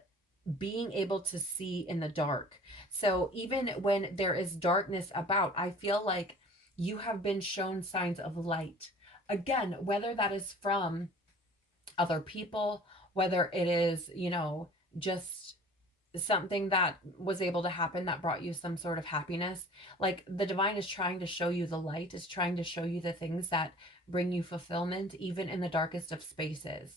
being able to see in the dark. So even when there is darkness about, I feel like you have been shown signs of light. Again, whether that is from other people, whether it is, just something that was able to happen that brought you some sort of happiness. Like the divine is trying to show you the light, is trying to show you the things that bring you fulfillment, even in the darkest of spaces,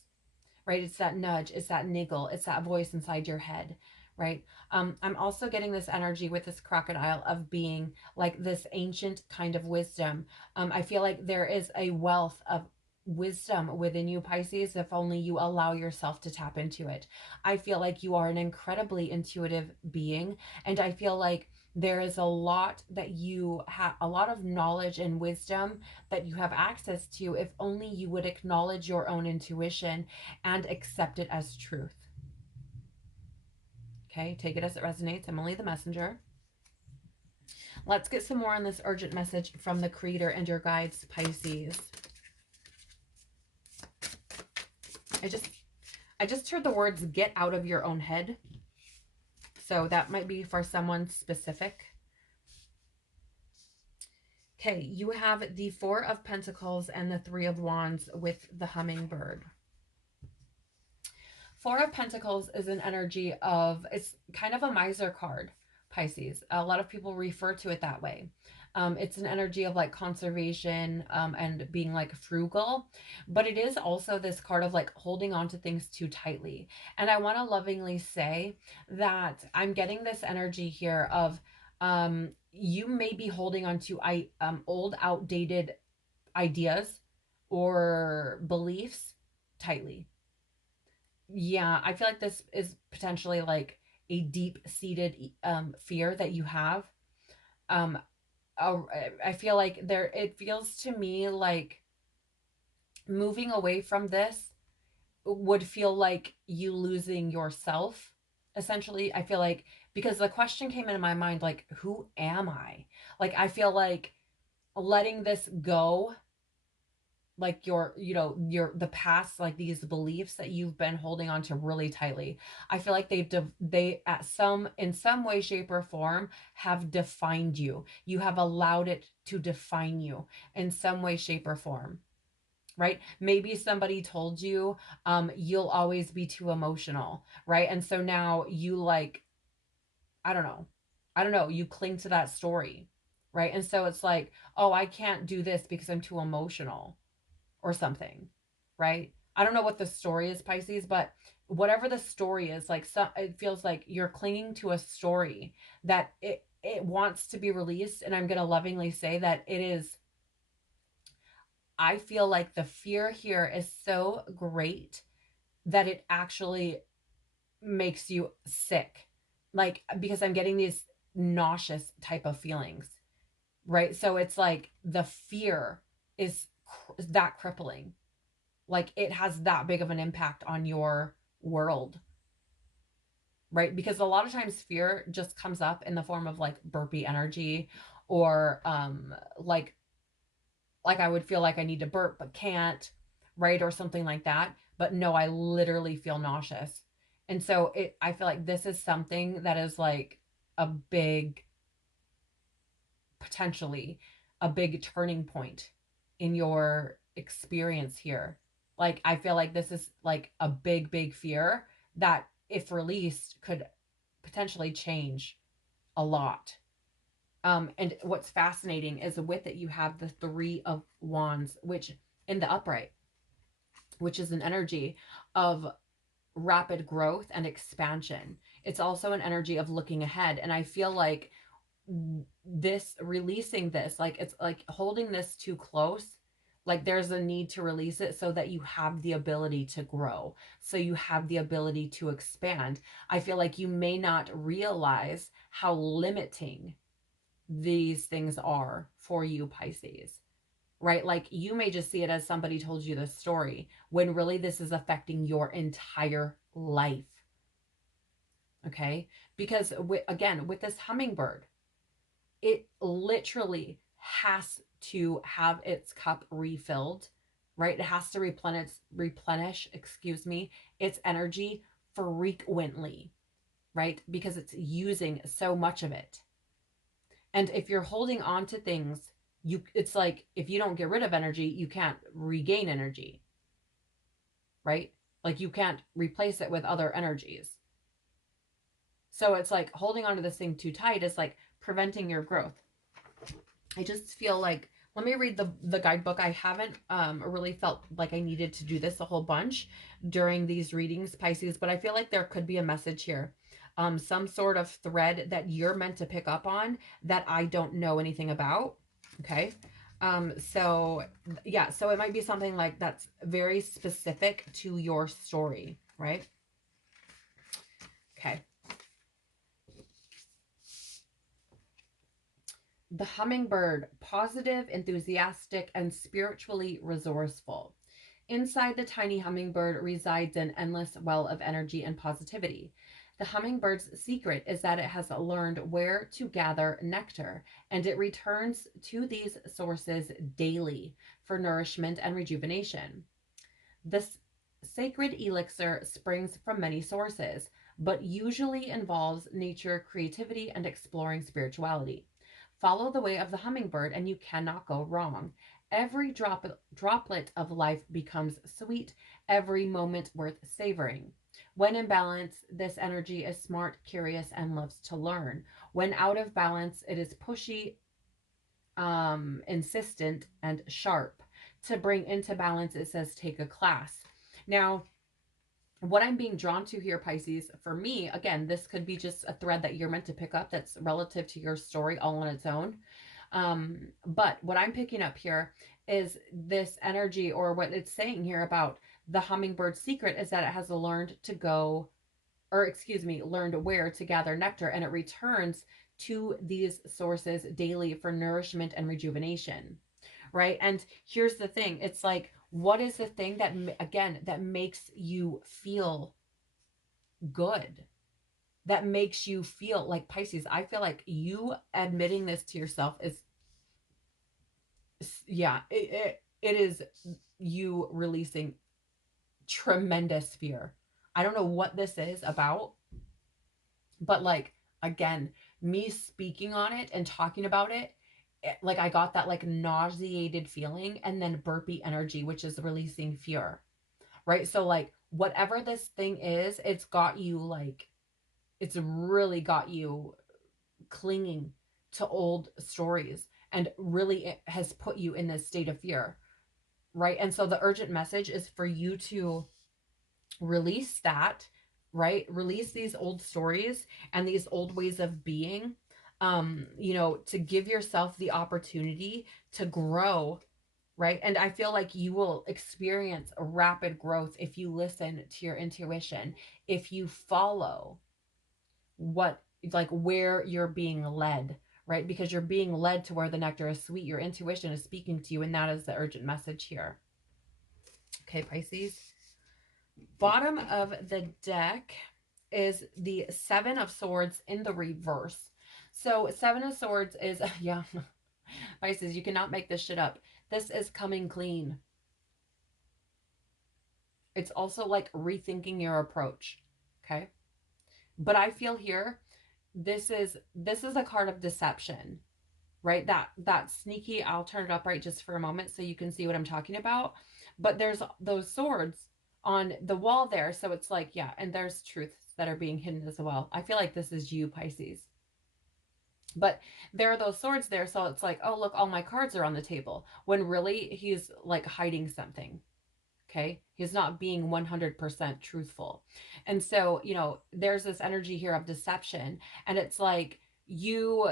right? It's that nudge, it's that niggle, it's that voice inside your head, right? I'm also getting this energy with this crocodile of being like this ancient kind of wisdom. I feel like there is a wealth of wisdom within you, Pisces, if only you allow yourself to tap into it. I feel like you are an incredibly intuitive being, and I feel like there is a lot that you have, a lot of knowledge and wisdom that you have access to if only you would acknowledge your own intuition and accept it as truth. Okay, take it as it resonates. I'm only the messenger. Let's get some more on this urgent message from the Creator and your guides, Pisces. I just heard the words "get out of your own head." So that might be for someone specific. Okay, you have the Four of Pentacles and the Three of Wands with the hummingbird. Four of Pentacles is an energy of, it's kind of a miser card, Pisces. A lot of people refer to it that way. It's an energy of like conservation and being like frugal, but it is also this card of like holding on to things too tightly. And I want to lovingly say that I'm getting this energy here of you may be holding on to old, outdated ideas or beliefs tightly. Yeah, I feel like this is potentially like a deep-seated fear that you have. Um, I feel like it feels to me like moving away from this would feel like you losing yourself. Essentially, I feel like, because the question came into my mind, like, who am I? Like, I feel like letting this go, like the past, like these beliefs that you've been holding on to really tightly, I feel like they at some, in some way, shape, or form, have defined you. You have allowed it to define you in some way, shape, or form, right? Maybe somebody told you you'll always be too emotional, right? And so now you, like, I don't know, you cling to that story, right? And so it's like, oh, I can't do this because I'm too emotional or something, right? I don't know what the story is, Pisces, but whatever the story is, like, it feels like you're clinging to a story that it wants to be released. And I'm going to lovingly say that it is, I feel like the fear here is so great that it actually makes you sick. Like, because I'm getting these nauseous type of feelings, right? So it's like the fear is that crippling. Like, it has that big of an impact on your world, right? Because a lot of times fear just comes up in the form of like burpy energy, or like I would feel like I need to burp but can't, right? Or something like that. But no, I literally feel nauseous. And so I feel like this is something that is like a big, potentially a big turning point in your experience here. Like, I feel like this is like a big, big fear that, if released, could potentially change a lot. And what's fascinating is with it, you have the Three of Wands, which in the upright, which is an energy of rapid growth and expansion. It's also an energy of looking ahead. And I feel like this, releasing this, like, it's like holding this too close, like there's a need to release it so that you have the ability to grow, so you have the ability to expand. I feel like you may not realize how limiting these things are for you, Pisces, right? Like, you may just see it as somebody told you this story, when really this is affecting your entire life. Okay, because again, with this hummingbird, it literally has to have its cup refilled, right? It has to replenish, excuse me, its energy frequently, right? Because it's using so much of it. And if you're holding on to things, it's like, if you don't get rid of energy, you can't regain energy, right? Like, you can't replace it with other energies. So it's like holding onto this thing too tight is like preventing your growth. I just feel like, let me read the guidebook. I haven't really felt like I needed to do this a whole bunch during these readings, Pisces, but I feel like there could be a message here. Some sort of thread that you're meant to pick up on that I don't know anything about. Okay. So yeah, so it might be something like that's very specific to your story, right? Okay. The hummingbird, positive, enthusiastic, and spiritually resourceful. Inside the tiny hummingbird resides an endless well of energy and positivity. The hummingbird's secret is that it has learned where to gather nectar, and it returns to these sources daily for nourishment and rejuvenation. This sacred elixir springs from many sources, but usually involves nature, creativity, and exploring spirituality. Follow the way of the hummingbird, and you cannot go wrong. Every droplet of life becomes sweet, every moment worth savoring. When in balance, this energy is smart, curious, and loves to learn. When out of balance, it is pushy, insistent, and sharp. To bring into balance, it says take a class. Now, what I'm being drawn to here, Pisces, for me, again, this could be just a thread that you're meant to pick up that's relative to your story all on its own. But what I'm picking up here is this energy, or what it's saying here about the hummingbird's secret is that it has learned to go, or excuse me, learned where to gather nectar, and it returns to these sources daily for nourishment and rejuvenation, right? And here's the thing, it's like, what is the thing that, again, that makes you feel good, that makes you feel like, Pisces, I feel like you admitting this to yourself is, yeah, it is you releasing tremendous fear. I don't know what this is about, but like, again, me speaking on it and talking about it, like I got that like nauseated feeling, and then burpee energy, which is releasing fear, right? So like whatever this thing is, it's got you like, it's really got you clinging to old stories, and really it has put you in this state of fear, right? And so the urgent message is for you to release that, right? Release these old stories and these old ways of being, to give yourself the opportunity to grow, right? And I feel like you will experience a rapid growth if you listen to your intuition, if you follow what, like where you're being led, right? Because you're being led to where the nectar is sweet. Your intuition is speaking to you, and that is the urgent message here. Okay, Pisces. Bottom of the deck is the Seven of Swords in the reverse. So Seven of Swords is, yeah, Pisces, you cannot make this shit up. This is coming clean. It's also like rethinking your approach. Okay. But I feel here, this is a card of deception, right? That sneaky, I'll turn it up right just for a moment so you can see what I'm talking about. But there's those swords on the wall there. So it's like, yeah, and there's truths that are being hidden as well. I feel like this is you, Pisces. But there are those swords there. So it's like, oh, look, all my cards are on the table. When really he's like hiding something. Okay. He's not being 100% truthful. And so, there's this energy here of deception. And it's like, you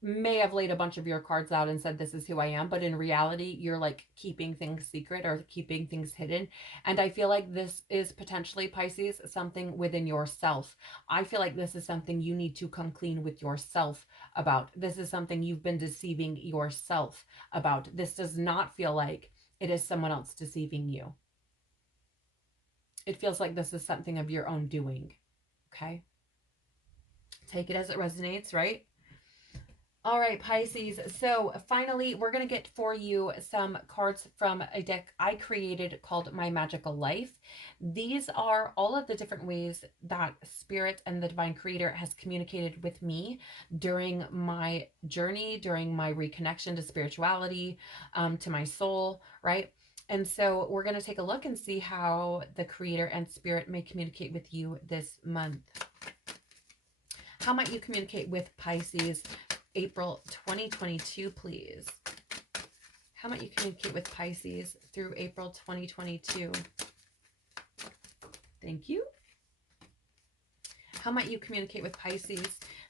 may have laid a bunch of your cards out and said, this is who I am. But in reality, you're like keeping things secret or keeping things hidden. And I feel like this is potentially, Pisces, something within yourself. I feel like this is something you need to come clean with yourself about. This is something you've been deceiving yourself about. This does not feel like it is someone else deceiving you. It feels like this is something of your own doing. Okay. Take it as it resonates, right? All right, Pisces. So finally, we're going to get for you some cards from a deck I created called My Magical Life. These are all of the different ways that Spirit and the Divine Creator has communicated with me during my journey, during my reconnection to spirituality, to my soul, right? And so we're going to take a look and see how the Creator and Spirit may communicate with you this month. How might you communicate with Pisces April 2022, please? How might you communicate with Pisces through April 2022? Thank you. How might you communicate with Pisces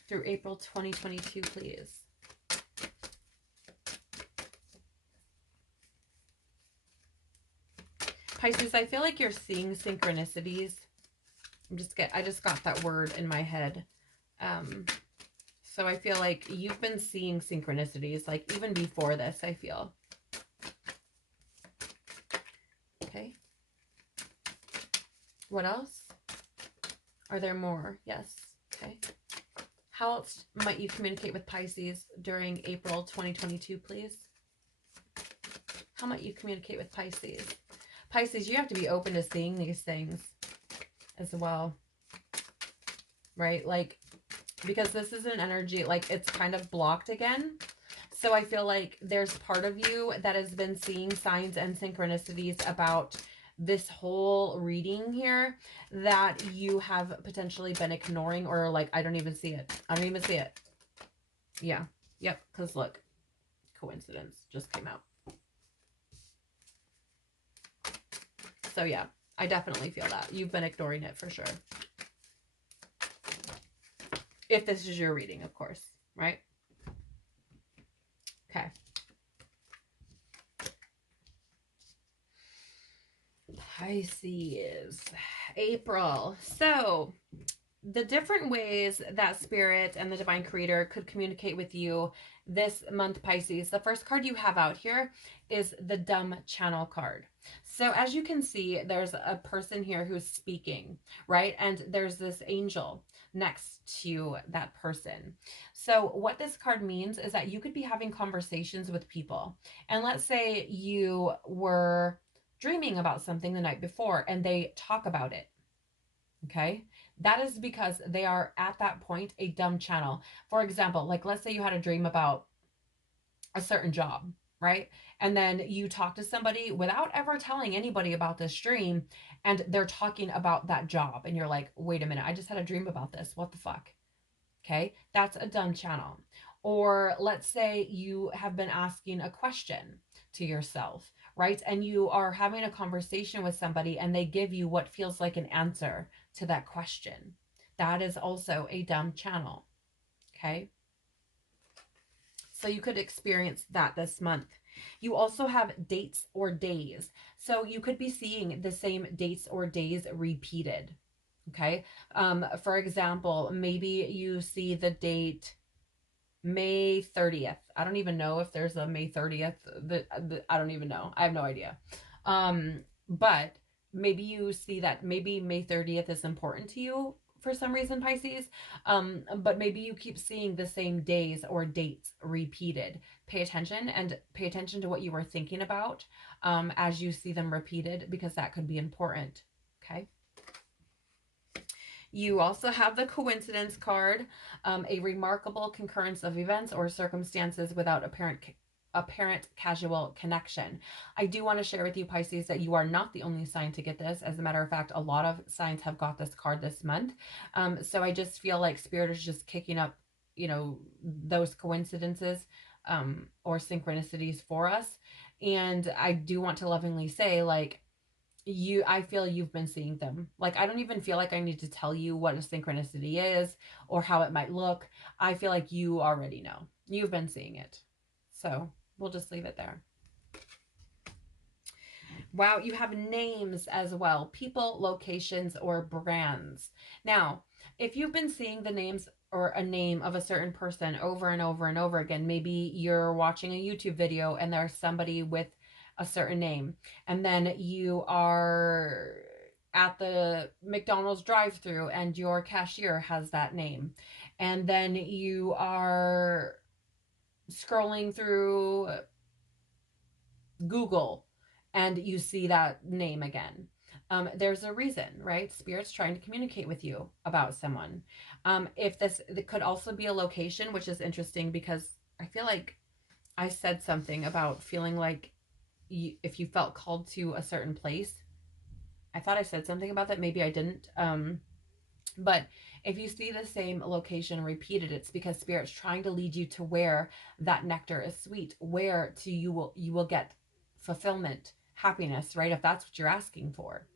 through April 2022, please? Pisces, I feel like you're seeing synchronicities. I just got that word in my head. So I feel like you've been seeing synchronicities, like even before this, I feel. Okay. What else? Are there more? Yes. Okay. How else might you communicate with Pisces during April 2022, please? How might you communicate with Pisces? Pisces, you have to be open to seeing these things as well. Right? Like, because this is an energy, like it's kind of blocked again. So I feel like there's part of you that has been seeing signs and synchronicities about this whole reading here that you have potentially been ignoring, or like, I don't even see it. I don't even see it. Yeah. Yep. Because look, coincidence just came out. So yeah, I definitely feel that. You've been ignoring it for sure. If this is your reading, of course, right? Okay. Pisces, April. So the different ways that Spirit and the Divine Creator could communicate with you this month, Pisces. The first card you have out here is the Dumb Channel card. So as you can see, there's a person here who's speaking, right? And there's this angel next to that person. So what this card means is that you could be having conversations with people. And let's say you were dreaming about something the night before and they talk about it. Okay. That is because they are at that point a dumb channel. For example, like let's say you had a dream about a certain job, right? And then you talk to somebody without ever telling anybody about this dream, and they're talking about that job. And you're like, wait a minute, I just had a dream about this. What the fuck? Okay. That's a dumb channel. Or let's say you have been asking a question to yourself, right? And you are having a conversation with somebody and they give you what feels like an answer to that question. That is also a dumb channel. Okay. So you could experience that this month. You also have dates or days. So you could be seeing the same dates or days repeated. Okay. For example, maybe you see the date May 30th. I don't even know if there's a May 30th. I don't even know. I have no idea. But maybe you see that maybe May 30th is important to you for some reason, Pisces. But maybe you keep seeing the same days or dates repeated. Pay attention to what you were thinking about as you see them repeated, because that could be important. Okay. You also have the coincidence card, a remarkable concurrence of events or circumstances without apparent casual connection. I do want to share with you, Pisces, that you are not the only sign to get this. As a matter of fact, a lot of signs have got this card this month. So I just feel like Spirit is just kicking up, those coincidences or synchronicities for us. And I do want to lovingly say, like, I feel you've been seeing them. Like, I don't even feel like I need to tell you what a synchronicity is or how it might look. I feel like you already know. You've been seeing it. So we'll just leave it there. Wow, you have names as well. People, locations, or brands. Now, if you've been seeing the names or a name of a certain person over and over and over again, maybe you're watching a YouTube video and there's somebody with a certain name, and then you are at the McDonald's drive-through and your cashier has that name, and then you are scrolling through Google and you see that name again. There's a reason, right? Spirit's trying to communicate with you about someone. If this it could also be a location, which is interesting because I feel like I said something about feeling like if you felt called to a certain place. I thought I said something about that. Maybe I didn't. But if you see the same location repeated, it's because Spirit's trying to lead you to where that nectar is sweet, where to you will get fulfillment, happiness, right? If that's what you're asking for.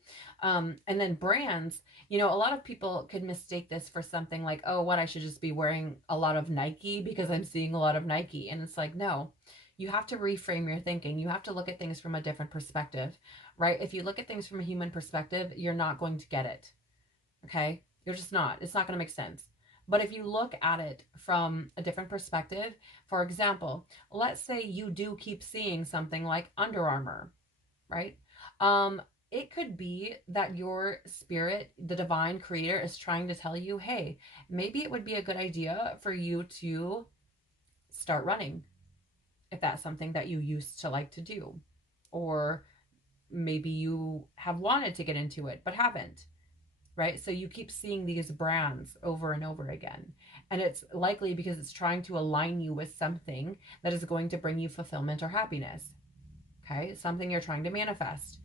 And then brands, a lot of people could mistake this for something like, oh, what, I should just be wearing a lot of Nike because I'm seeing a lot of Nike. And it's like, no, you have to reframe your thinking. You have to look at things from a different perspective, right? If you look at things from a human perspective, you're not going to get it. Okay? You're just not. It's not going to make sense. But if you look at it from a different perspective, for example, let's say you do keep seeing something like Under Armour, right? Um, it could be that your spirit, the divine creator, is trying to tell you, hey, maybe it would be a good idea for you to start running if that's something that you used to like to do. Or maybe you have wanted to get into it but haven't, right? So you keep seeing these brands over and over again. And it's likely because it's trying to align you with something that is going to bring you fulfillment or happiness. Okay? Something you're trying to manifest.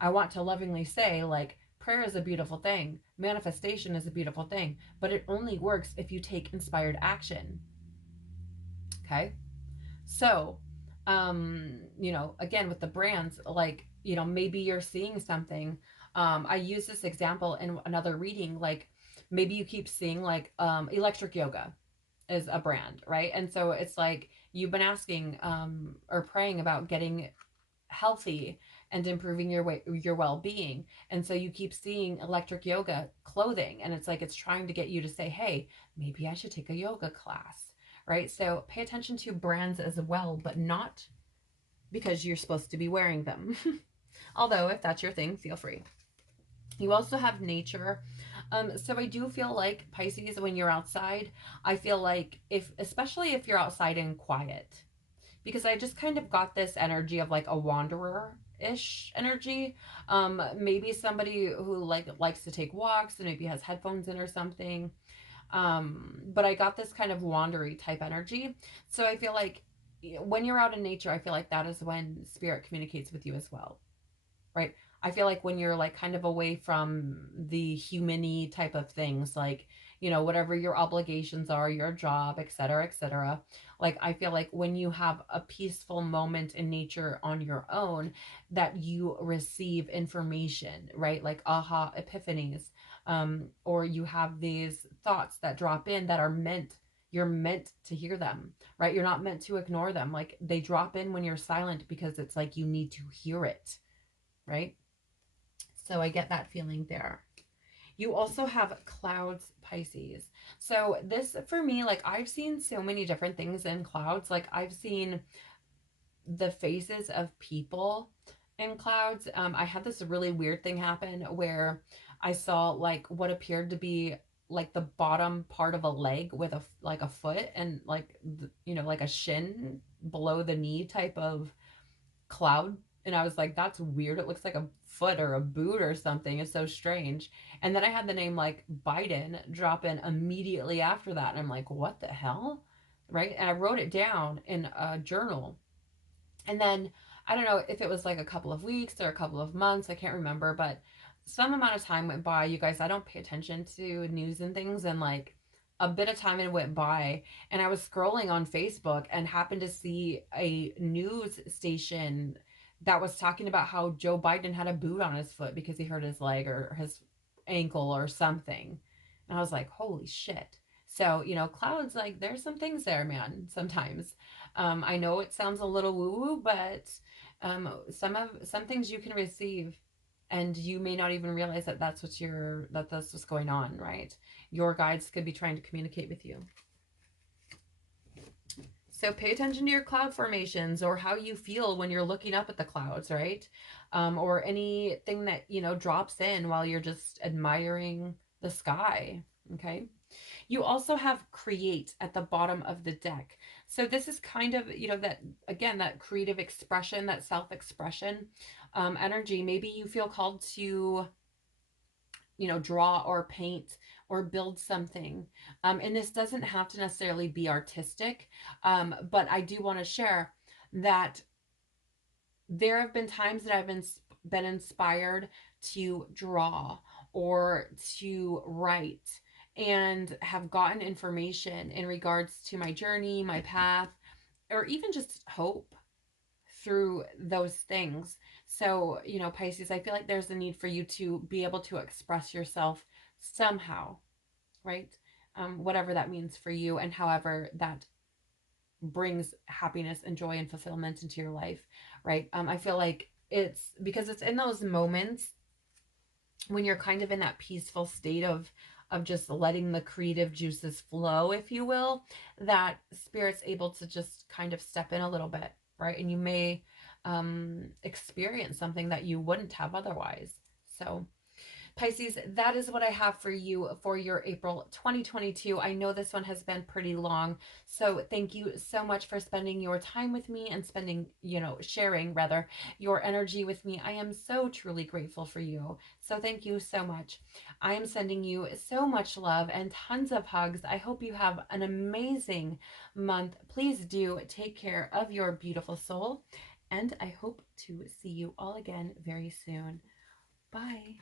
I want to lovingly say, like, prayer is a beautiful thing, manifestation is a beautiful thing, but it only works if you take inspired action. Okay? So, again, with the brands, like, maybe you're seeing something. I use this example in another reading, like maybe you keep seeing like electric yoga is a brand, right? And so it's like you've been asking or praying about getting healthy and improving your well-being, and so you keep seeing electric yoga clothing, and it's like it's trying to get you to say, hey, maybe I should take a yoga class, right? So pay attention to brands as well, but not because you're supposed to be wearing them. Although if that's your thing, feel free. You also have nature. So I do feel like Pisces, when you're outside, I feel like especially if you're outside and quiet, because I just kind of got this energy of like a wanderer ish energy. Maybe somebody who likes to take walks and maybe has headphones in or something. But I got this kind of wandery type energy. So I feel like when you're out in nature, I feel like that is when spirit communicates with you as well, right? I feel like when you're like kind of away from the humany type of things, like, whatever your obligations are, your job, etc., etc. Like, I feel like when you have a peaceful moment in nature on your own, that you receive information, right? Like aha epiphanies, or you have these thoughts that drop in that you're meant to hear them, right? You're not meant to ignore them. Like, they drop in when you're silent because it's like you need to hear it, right? So I get that feeling there. You also have clouds, Pisces. So this, for me, like, I've seen so many different things in clouds. Like, I've seen the faces of people in clouds. I had this really weird thing happen where I saw like what appeared to be like the bottom part of a leg with a foot, and like like a shin below the knee type of cloud. And I was like, that's weird. It looks like a foot or a boot or something. It's so strange. And then I had the name like Biden drop in immediately after that. And I'm like, what the hell? Right. And I wrote it down in a journal. And then I don't know if it was like a couple of weeks or a couple of months. I can't remember. But some amount of time went by. You guys, I don't pay attention to news and things. And like, a bit of time it went by, and I was scrolling on Facebook and happened to see a news station that was talking about how Joe Biden had a boot on his foot because he hurt his leg or his ankle or something. And I was like, holy shit. So, clouds, like, there's some things there, man, sometimes. I know it sounds a little woo woo, but some things you can receive, and you may not even realize that that's what's going on, right? Your guides could be trying to communicate with you. So pay attention to your cloud formations, or how you feel when you're looking up at the clouds, right? Or anything that, drops in while you're just admiring the sky. Okay. You also have create at the bottom of the deck. So this is kind of, that, again, that creative expression, that self-expression energy. Maybe you feel called to, draw or paint or build something. And this doesn't have to necessarily be artistic, but I do want to share that there have been times that I've been inspired to draw or to write and have gotten information in regards to my journey, my path, or even just hope through those things. So, you know, Pisces, I feel like there's a need for you to be able to express yourself somehow, right? Whatever that means for you, and however that brings happiness and joy and fulfillment into your life, right? I feel like it's because it's in those moments when you're kind of in that peaceful state of just letting the creative juices flow, if you will, that spirit's able to just kind of step in a little bit, right? And you may experience something that you wouldn't have otherwise. So Pisces, that is what I have for you for your April 2022. I know this one has been pretty long, so thank you so much for spending your time with me and spending, sharing rather, your energy with me. I am so truly grateful for you. So thank you so much. I am sending you so much love and tons of hugs. I hope you have an amazing month. Please do take care of your beautiful soul, and I hope to see you all again very soon. Bye.